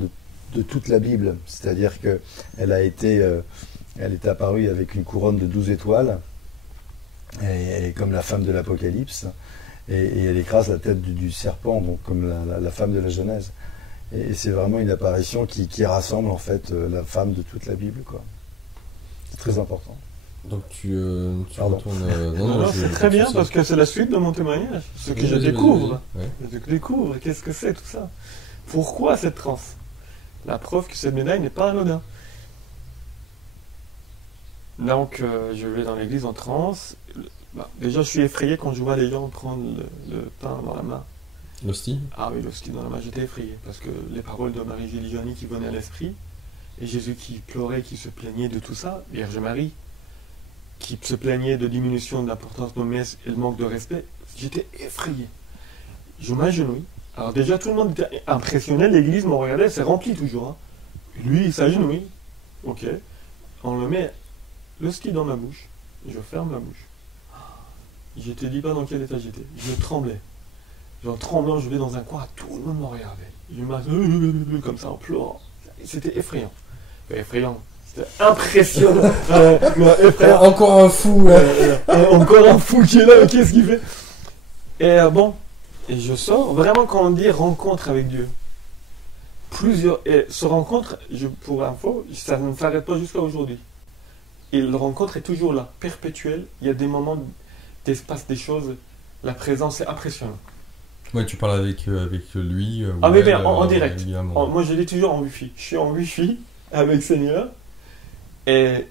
de toute la Bible. C'est-à-dire qu'elle elle est apparue avec une couronne de 12 étoiles, et elle est comme la femme de l'Apocalypse, et elle écrase la tête du serpent, donc comme la femme de la Genèse. Et c'est vraiment une apparition qui rassemble en fait la femme de toute la Bible, quoi. C'est très important. Donc tu retournes... Non, c'est très bien parce que c'est la suite de mon témoignage. Ce que je découvre. Je découvre, qu'est-ce que c'est tout ça? Pourquoi cette transe? La preuve que cette médaille n'est pas anodin. Donc je vais dans l'église en transe. Déjà je suis effrayé quand je vois les gens prendre le pain dans la main. L'hostie? Ah oui, l'hostie dans la main, j'étais effrayé. Parce que les paroles de Marie-Julie Gianni qui venaient à l'esprit, et Jésus qui pleurait, qui se plaignait de tout ça, Vierge Marie, qui se plaignait de diminution de l'importance de nos messes et le manque de respect, j'étais effrayé. Je m'agenouille. Alors déjà, tout le monde était impressionné, l'église me regardait, c'est rempli toujours. Hein. Lui, il s'agenouille. Ok. On le met l'hostie dans ma bouche. Je ferme ma bouche. Je te dis pas dans quel état j'étais. Je tremblais. Genre tremblant, je vais dans un coin, tout le monde me regardait. Je marche comme ça en pleurant. C'était effrayant. effrayant. C'était impressionnant. Effrayant. Encore un fou. Encore un fou qui est là, mais qu'est-ce qu'il fait? Et bon, et je sors. Vraiment, quand on dit rencontre avec Dieu, et ce rencontre, pour info, ça ne s'arrête pas jusqu'à aujourd'hui. Et la rencontre est toujours là, perpétuelle. Il y a des moments d'espace, des choses. La présence est impressionnante. Ouais, tu parles avec lui. Ah oui, bien, en direct. Évidemment. Moi, je dis toujours en Wi-Fi. Je suis en Wi-Fi avec Seigneur. Et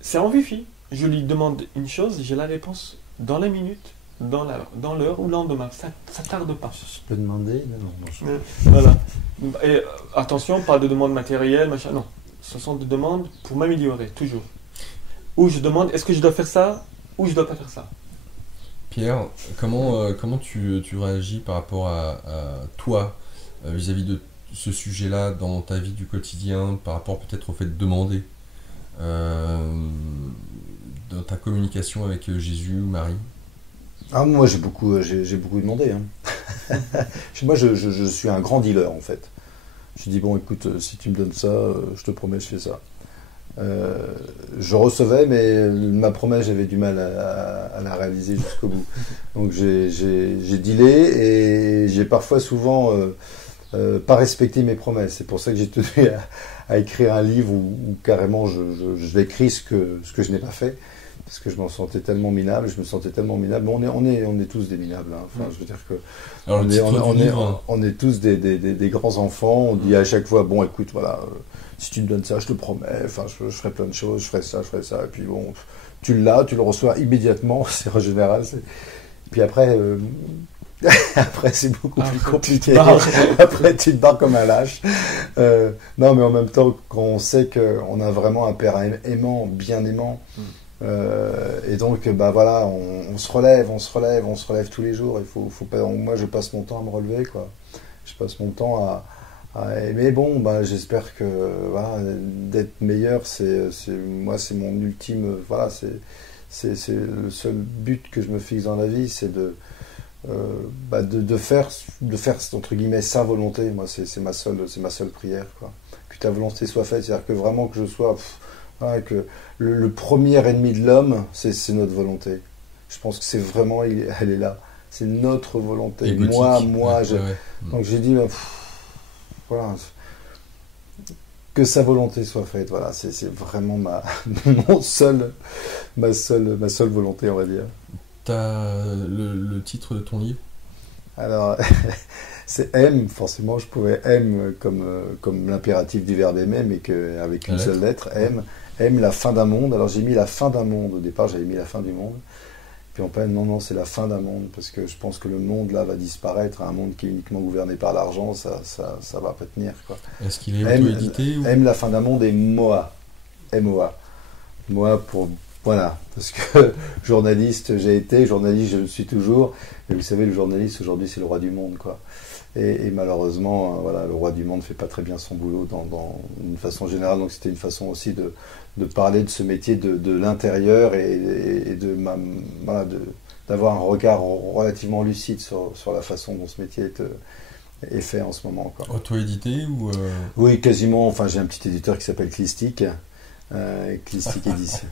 c'est en Wi-Fi. Je lui demande une chose, j'ai la réponse dans la minute, dans l'heure ou le lendemain. Ça tarde pas. Je peux demander? Non. Voilà. Et attention, pas de demande matérielle, machin. Non. Ce sont des demandes pour m'améliorer, toujours. Où je demande, est-ce que je dois faire ça ou je dois pas faire ça? Pierre, comment tu réagis par rapport à toi vis-à-vis de ce sujet-là dans ta vie du quotidien, par rapport peut-être au fait de demander dans ta communication avec Jésus ou Marie? Ah, moi j'ai beaucoup demandé. Hein. Moi je suis un grand dealer en fait. Je dis bon écoute, si tu me donnes ça, je te promets je fais ça. Je recevais, mais ma promesse, j'avais du mal à la réaliser jusqu'au bout. Donc j'ai dealé et j'ai souvent pas respecté mes promesses. C'est pour ça que j'ai tenu à écrire un livre où carrément je l'écris ce que je n'ai pas fait, parce que je me sentais tellement minable. Mais on est tous des minables. Hein. Enfin, je veux dire que on est tous des grands enfants. On dit à chaque fois, bon, écoute, voilà. Si tu me donnes ça, je te promets, enfin, je ferai plein de choses, je ferai ça, et puis bon, tu le reçois immédiament, c'est en général. Puis après, c'est beaucoup plus compliqué. Après, tu te barres comme un lâche. Non, mais en même temps, quand on sait qu'on a vraiment un père aimant, bien aimant, et donc, bah voilà, on se relève tous les jours. Moi, je passe mon temps à me relever, quoi. Je passe mon temps mais bon, bah, j'espère que voilà, d'être meilleur, c'est mon ultime. Voilà, c'est le seul but que je me fixe dans la vie, c'est de faire entre guillemets sa volonté. Moi, c'est ma seule prière, quoi. Que ta volonté soit faite, c'est-à-dire que vraiment que je sois. Voilà, que le premier ennemi de l'homme, c'est notre volonté. Je pense que c'est vraiment, elle est là. C'est notre volonté. Égotique. Moi, donc j'ai dit. Voilà, que sa volonté soit faite. Voilà, c'est vraiment ma seule volonté, on va dire. T'as le titre de ton livre? Alors, c'est M. Forcément, je pouvais M comme l'impératif du verbe aimer, mais avec une seule lettre, M. M, la fin d'un monde. Alors j'ai mis la fin d'un monde. Au départ, j'avais mis la fin du monde. Puis en fait, non, c'est la fin d'un monde, parce que je pense que le monde là va disparaître. Un monde qui est uniquement gouverné par l'argent, ça va pas tenir, quoi. Est-ce qu'il est auto-édité M, la fin d'un monde, et Moa. M-O-A. Moa pour. Voilà, parce que journaliste, journaliste, je le suis toujours. Et vous savez, le journaliste aujourd'hui, c'est le roi du monde, quoi. Et malheureusement, voilà, le roi du monde ne fait pas très bien son boulot dans une façon générale. Donc c'était une façon aussi de parler de ce métier de l'intérieur et d'avoir un regard relativement lucide sur la façon dont ce métier est fait en ce moment, quoi. Auto-édité ou Oui, quasiment. Enfin, j'ai un petit éditeur qui s'appelle Clistic. Clistic Édition.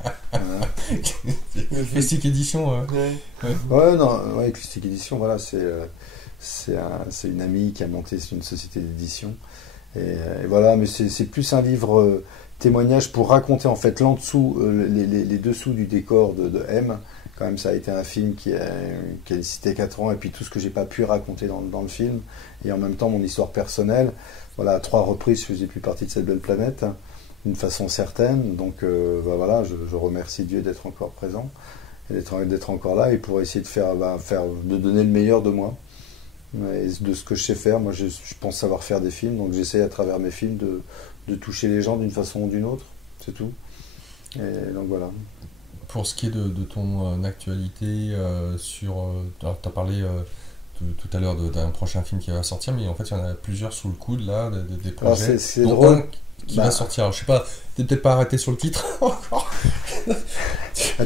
Clistic Édition, Ouais, Clistic Édition, voilà, c'est une amie qui a monté une société d'édition. Et voilà, mais c'est plus un livre témoignage pour raconter en fait l'en-dessous, les dessous du décor de M. Quand même, ça a été un film qui a nécessité 4 ans, et puis tout ce que j'ai pas pu raconter dans le film, et en même temps mon histoire personnelle. Voilà, à 3 reprises, je faisais plus partie de cette belle planète, d'une façon certaine. Donc voilà, je remercie Dieu d'être encore présent, et d'être encore là, et pour essayer de donner le meilleur de moi, et de ce que je sais faire. Moi, je pense savoir faire des films, donc j'essaie à travers mes films de toucher les gens d'une façon ou d'une autre, c'est tout. Et donc voilà. Pour ce qui est de ton actualité, alors tu as parlé tout à l'heure d'un prochain film qui va sortir, mais en fait il y en a plusieurs sous le coude là, des projets. Alors c'est drôle. Qui va sortir. Alors, je sais pas, t'es peut-être pas arrêté sur le titre encore.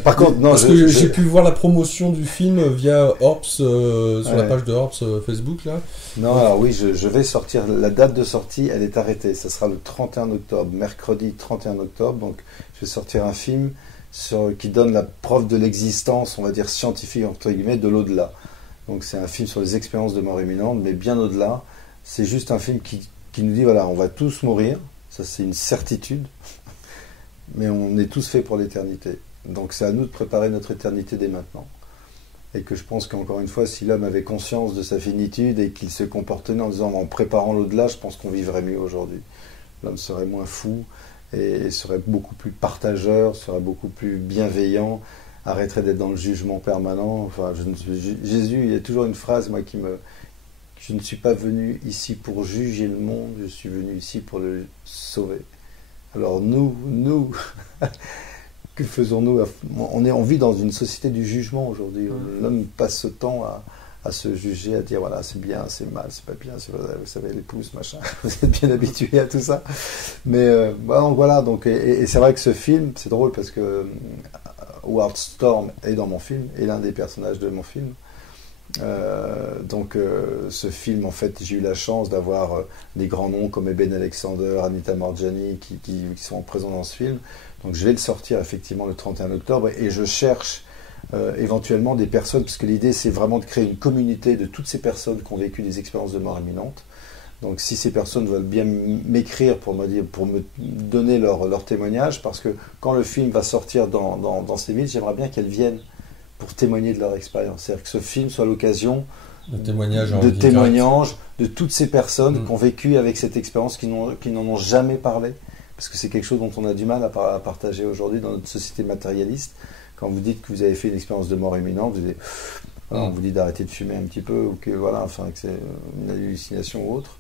Par contre, non, parce que j'ai pu voir la promotion du film via Orps, sur la page de Orps Facebook, là. Non, alors oui, je vais sortir, la date de sortie, elle est arrêtée, ça sera le 31 octobre, mercredi 31 octobre, donc je vais sortir un film qui donne la preuve de l'existence, on va dire scientifique, entre guillemets, de l'au-delà. Donc c'est un film sur les expériences de mort imminente, mais bien au-delà, c'est juste un film qui nous dit, voilà, on va tous mourir, ça c'est une certitude, mais on est tous faits pour l'éternité. Donc c'est à nous de préparer notre éternité dès maintenant. Et que je pense qu'encore une fois, si l'homme avait conscience de sa finitude et qu'il se comportait en disant, en préparant l'au-delà, je pense qu'on vivrait mieux aujourd'hui. L'homme serait moins fou et serait beaucoup plus partageur, serait beaucoup plus bienveillant, arrêterait d'être dans le jugement permanent. Enfin, Jésus, il y a toujours une phrase, moi, je ne suis pas venu ici pour juger le monde, je suis venu ici pour le sauver. Alors nous, que faisons-nous? On vit dans une société du jugement aujourd'hui. L'homme passe ce temps à se juger, à dire voilà, c'est bien, c'est mal, c'est pas bien, vous savez, l'épouse, machin, vous êtes bien habitué à tout ça. Mais voilà, donc, et c'est vrai que ce film, c'est drôle parce que Howard Storm est dans mon film, est l'un des personnages de mon film. Ce film, en fait, j'ai eu la chance d'avoir des grands noms comme Eben Alexander, Anita Moorjani qui sont présents dans ce film. Donc je vais le sortir effectivement le 31 octobre et je cherche éventuellement des personnes, parce que l'idée c'est vraiment de créer une communauté de toutes ces personnes qui ont vécu des expériences de mort imminente. Donc si ces personnes veulent bien m'écrire pour me donner leur témoignage, parce que quand le film va sortir dans ces villes, j'aimerais bien qu'elles viennent pour témoigner de leur expérience. C'est-à-dire que ce film soit l'occasion de témoignages de toutes ces personnes qui ont vécu avec cette expérience, qui n'en ont jamais parlé. Parce que c'est quelque chose dont on a du mal à partager aujourd'hui dans notre société matérialiste. Quand vous dites que vous avez fait une expérience de mort imminente, on vous dit d'arrêter de fumer un petit peu, ou que c'est une hallucination ou autre.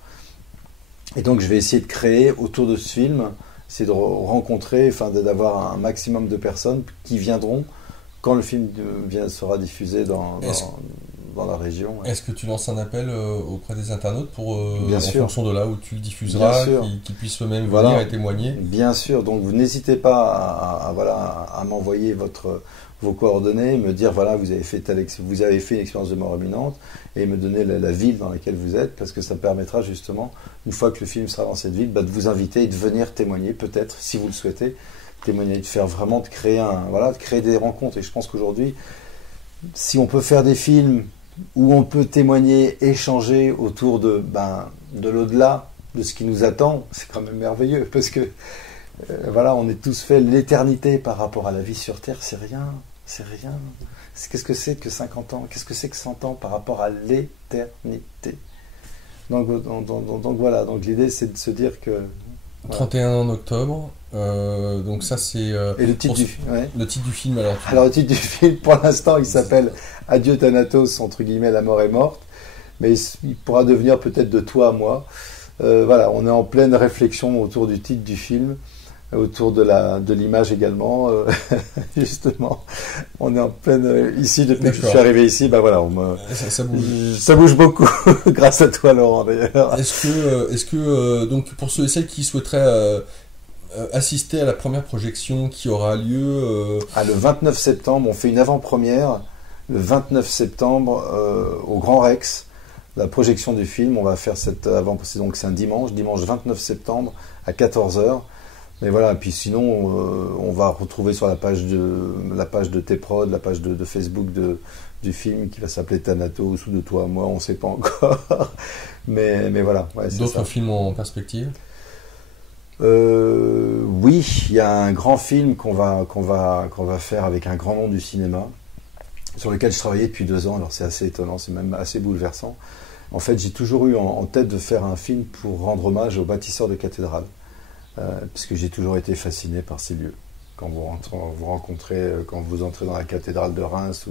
Et donc je vais essayer de créer autour de ce film, c'est de rencontrer, d'avoir un maximum de personnes qui viendront quand le film sera diffusé dans la région. Ouais. Est-ce que tu lances un appel auprès des internautes pour, en fonction de là où tu le diffuseras, qu'ils puissent eux-mêmes venir et témoigner? Bien sûr, donc vous n'hésitez pas à m'envoyer vos coordonnées, me dire voilà, vous avez fait une expérience de mort imminente, et me donner la ville dans laquelle vous êtes, parce que ça me permettra justement, une fois que le film sera dans cette ville, de vous inviter et de venir témoigner, peut-être, si vous le souhaitez, témoigner, de créer des rencontres. Et je pense qu'aujourd'hui, si on peut faire des films où on peut témoigner, échanger autour de l'au-delà, de ce qui nous attend, c'est quand même merveilleux, parce que on est tous faits, l'éternité par rapport à la vie sur Terre, c'est rien. Qu'est-ce que c'est que 50 ans? Qu'est-ce que c'est que 100 ans par rapport à l'éternité? Donc voilà, donc l'idée c'est de se dire que... Voilà. 31 octobre, donc ça c'est... et le titre le titre du film alors? Alors le titre du film, pour l'instant, il s'appelle Adieu Thanatos, entre guillemets, la mort est morte, mais il pourra devenir peut-être De toi à moi. On est en pleine réflexion autour du titre du film, autour de l'image également, justement. On est en pleine... ici, depuis que je suis arrivé ici, ça bouge beaucoup, grâce à toi, Laurent, d'ailleurs. Est-ce que donc, pour ceux et celles qui souhaiteraient assister à la première projection qui aura lieu... le 29 septembre, on fait une avant-première, le 29 septembre, au Grand Rex, la projection du film. On va faire cette avant-première, donc c'est un dimanche 29 septembre, à 14h. Mais voilà, puis sinon, on va retrouver sur la page de T-Prod, la page de Facebook du film qui va s'appeler Thanatos ou De toi à moi, on ne sait pas encore. mais voilà. Ouais, d'autres films en perspective? Oui, il y a un grand film qu'on va faire avec un grand nom du cinéma, sur lequel je travaillais depuis 2 ans. Alors c'est assez étonnant, c'est même assez bouleversant. En fait, j'ai toujours eu en tête de faire un film pour rendre hommage aux bâtisseurs de cathédrales. Puisque j'ai toujours été fasciné par ces lieux. Quand vous rencontrez, quand vous entrez dans la cathédrale de Reims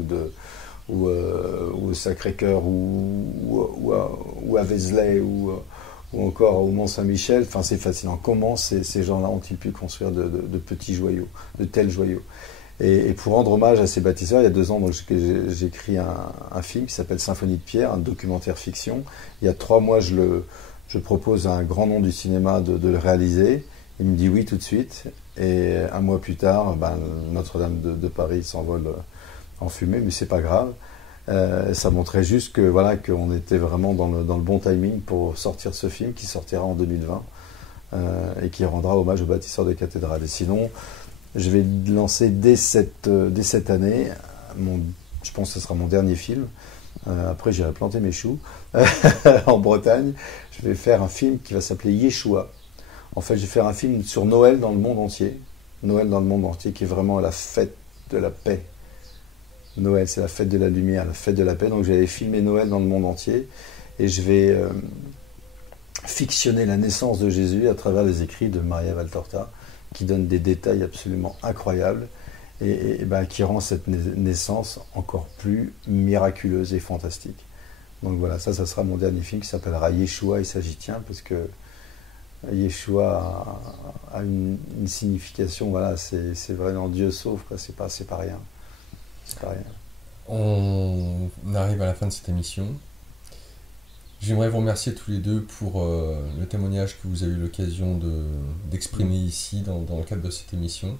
ou au Sacré-Cœur ou à Vézelay ou encore au Mont-Saint-Michel, c'est fascinant. Comment ces gens-là ont-ils pu construire de petits joyaux, de tels joyaux? Et pour rendre hommage à ces bâtisseurs, il y a 2 ans, j'ai écrit un film qui s'appelle Symphonie de pierre, un documentaire fiction. Il y a 3 mois, je propose à un grand nom du cinéma de le réaliser. Il me dit oui tout de suite. Et un mois plus tard, Notre-Dame de Paris s'envole en fumée, mais c'est pas grave. Ça montrait juste que voilà qu'on était vraiment dans le bon timing pour sortir ce film qui sortira en 2020 et qui rendra hommage aux bâtisseurs des cathédrales. Et sinon, je vais lancer dès cette année, je pense que ce sera mon dernier film. Après, j'irai planter mes choux en Bretagne. Je vais faire un film qui va s'appeler Yeshua. En fait, je vais faire un film sur Noël dans le monde entier. Noël dans le monde entier, qui est vraiment la fête de la paix. Noël, c'est la fête de la lumière, la fête de la paix. Donc, je vais aller filmer Noël dans le monde entier. Et je vais fictionner la naissance de Jésus à travers les écrits de Maria Valtorta, qui donne des détails absolument incroyables et qui rend cette naissance encore plus miraculeuse et fantastique. Donc voilà, ça sera mon dernier film qui s'appellera Yeshua, et ça j'y tiens parce que Yeshua a une signification, voilà, c'est vraiment Dieu sauve, quoi, c'est pas rien. C'est pas rien. On arrive à la fin de cette émission. J'aimerais vous remercier tous les deux pour le témoignage que vous avez eu l'occasion d'exprimer ici dans le cadre de cette émission.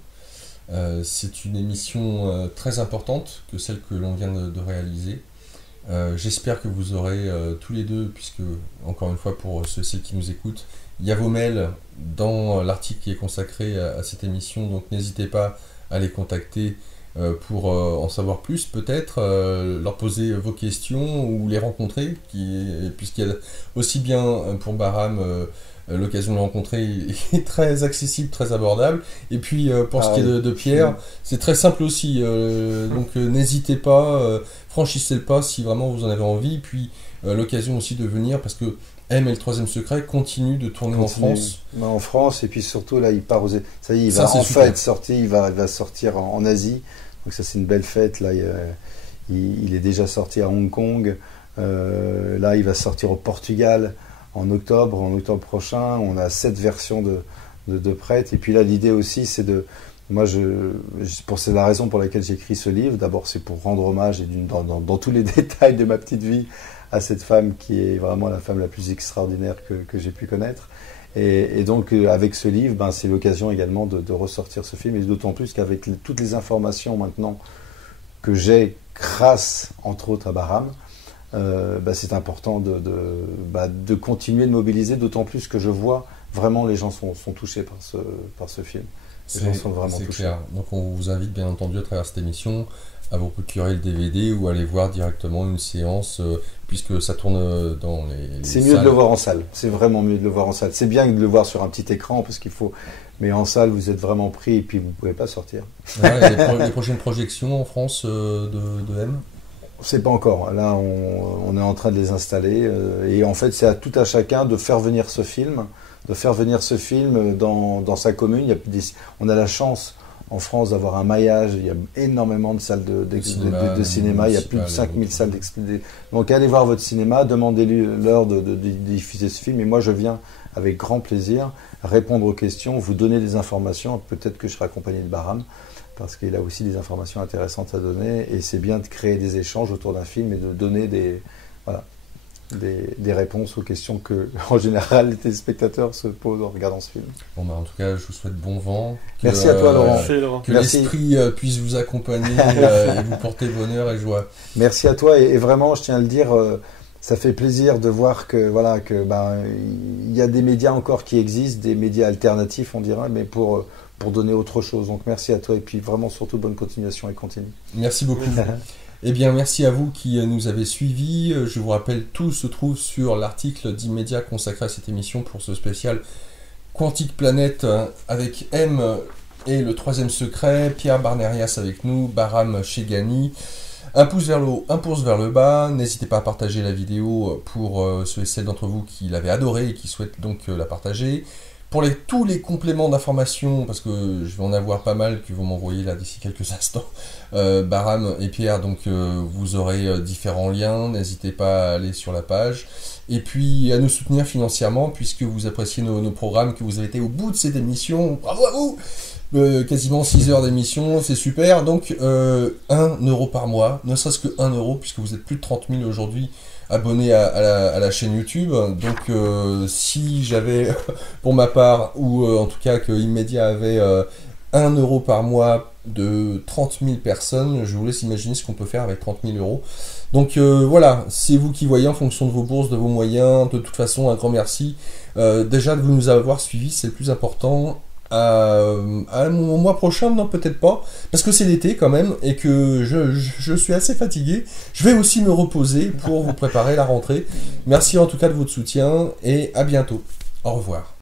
C'est une émission très importante que celle que l'on vient de réaliser. J'espère que vous aurez tous les deux, puisque, encore une fois, pour ceux-ci qui nous écoutent, il y a vos mails dans l'article qui est consacré à cette émission, donc n'hésitez pas à les contacter pour en savoir plus, peut-être, leur poser vos questions ou les rencontrer, puisqu'il y a aussi bien pour Bahram l'occasion de le rencontrer, il est très accessible, très abordable. Et puis pour ce qui est de Pierre, c'est très simple aussi. Donc n'hésitez pas, franchissez le pas si vraiment vous en avez envie. Puis l'occasion aussi de venir, parce que M et le troisième secret continue de tourner en France. En France, et puis surtout là, il part ça y est, il va enfin être sorti, il va sortir en Asie. Donc ça, c'est une belle fête. Là, il est déjà sorti à Hong Kong. Là, il va sortir au Portugal en octobre prochain. On a 7 versions de prêtes. Et puis là, l'idée aussi, c'est de... Moi, c'est la raison pour laquelle j'écris ce livre. D'abord, c'est pour rendre hommage, et dans tous les détails de ma petite vie, à cette femme qui est vraiment la femme la plus extraordinaire que j'ai pu connaître. Et donc, avec ce livre, c'est l'occasion également de ressortir ce film. Et d'autant plus qu'avec toutes les informations maintenant que j'ai, grâce, entre autres, à Bahram, c'est important de continuer de mobiliser, d'autant plus que je vois vraiment les gens sont touchés par ce film. Les gens sont vraiment touchés. Clair. Donc on vous invite bien entendu à travers cette émission à vous procurer le DVD ou aller voir directement une séance, puisque ça tourne dans les C'est mieux de le voir en salle, c'est vraiment mieux de le voir en salle. C'est bien de le voir sur un petit écran, parce qu'il faut... Mais en salle, vous êtes vraiment pris et puis vous ne pouvez pas sortir. Les prochaines projections en France de M ? C'est pas encore. Là, on est en train de les installer. Et en fait, c'est tout à chacun de faire venir ce film, dans sa commune. On a la chance en France d'avoir un maillage. Il y a énormément de salles de cinéma. Il y a plus de 5000 salles d'expédition. Donc, allez voir votre cinéma, demandez-lui l'heure de diffuser ce film. Et moi, je viens avec grand plaisir répondre aux questions, vous donner des informations. Peut-être que je serai accompagné de Bahram, parce qu'il a aussi des informations intéressantes à donner, et c'est bien de créer des échanges autour d'un film et de donner des réponses aux questions que, en général, les téléspectateurs se posent en regardant ce film. Bon, en tout cas, je vous souhaite bon vent. Merci à toi, Laurent. Que l'esprit puisse vous accompagner et vous porter bonheur et joie. Merci à toi, et vraiment, je tiens à le dire, ça fait plaisir de voir que il y a des médias encore qui existent, des médias alternatifs, on dirait, mais pour donner autre chose. Donc merci à toi, et puis vraiment surtout bonne continuation et continue. Merci beaucoup. Eh bien, merci à vous qui nous avez suivis. Je vous rappelle, tout se trouve sur l'article d'Immédiat consacré à cette émission pour ce spécial Quantique Planète avec M et le troisième secret, Pierre Barnerias avec nous, Bahram Chegani. Un pouce vers le haut, un pouce vers le bas. N'hésitez pas à partager la vidéo pour ceux et celles d'entre vous qui l'avaient adorée et qui souhaitent donc la partager. Pour tous les compléments d'informations, parce que je vais en avoir pas mal qui vont m'envoyer là d'ici quelques instants, Bahram et Pierre, donc vous aurez différents liens, n'hésitez pas à aller sur la page. Et puis à nous soutenir financièrement, puisque vous appréciez nos programmes, que vous avez été au bout de cette émission. Bravo à vous! Quasiment 6 heures d'émission, c'est super. Donc 1 euro par mois, ne serait-ce que 1 euro, puisque vous êtes plus de 30 000 aujourd'hui abonnés à la chaîne YouTube. Donc si j'avais, pour ma part, ou en tout cas que Immédiat avait 1 euro par mois de 30 000 personnes. Je vous laisse imaginer ce qu'on peut faire avec 30 000 euros. Donc voilà, c'est vous qui voyez en fonction de vos bourses, de vos moyens. De toute façon, un grand merci déjà de vous nous avoir suivis, c'est le plus important. Au mois prochain, non, peut-être pas, parce que c'est l'été quand même et que je suis assez fatigué. Je vais aussi me reposer pour vous préparer la rentrée. Merci en tout cas de votre soutien et à bientôt. Au revoir.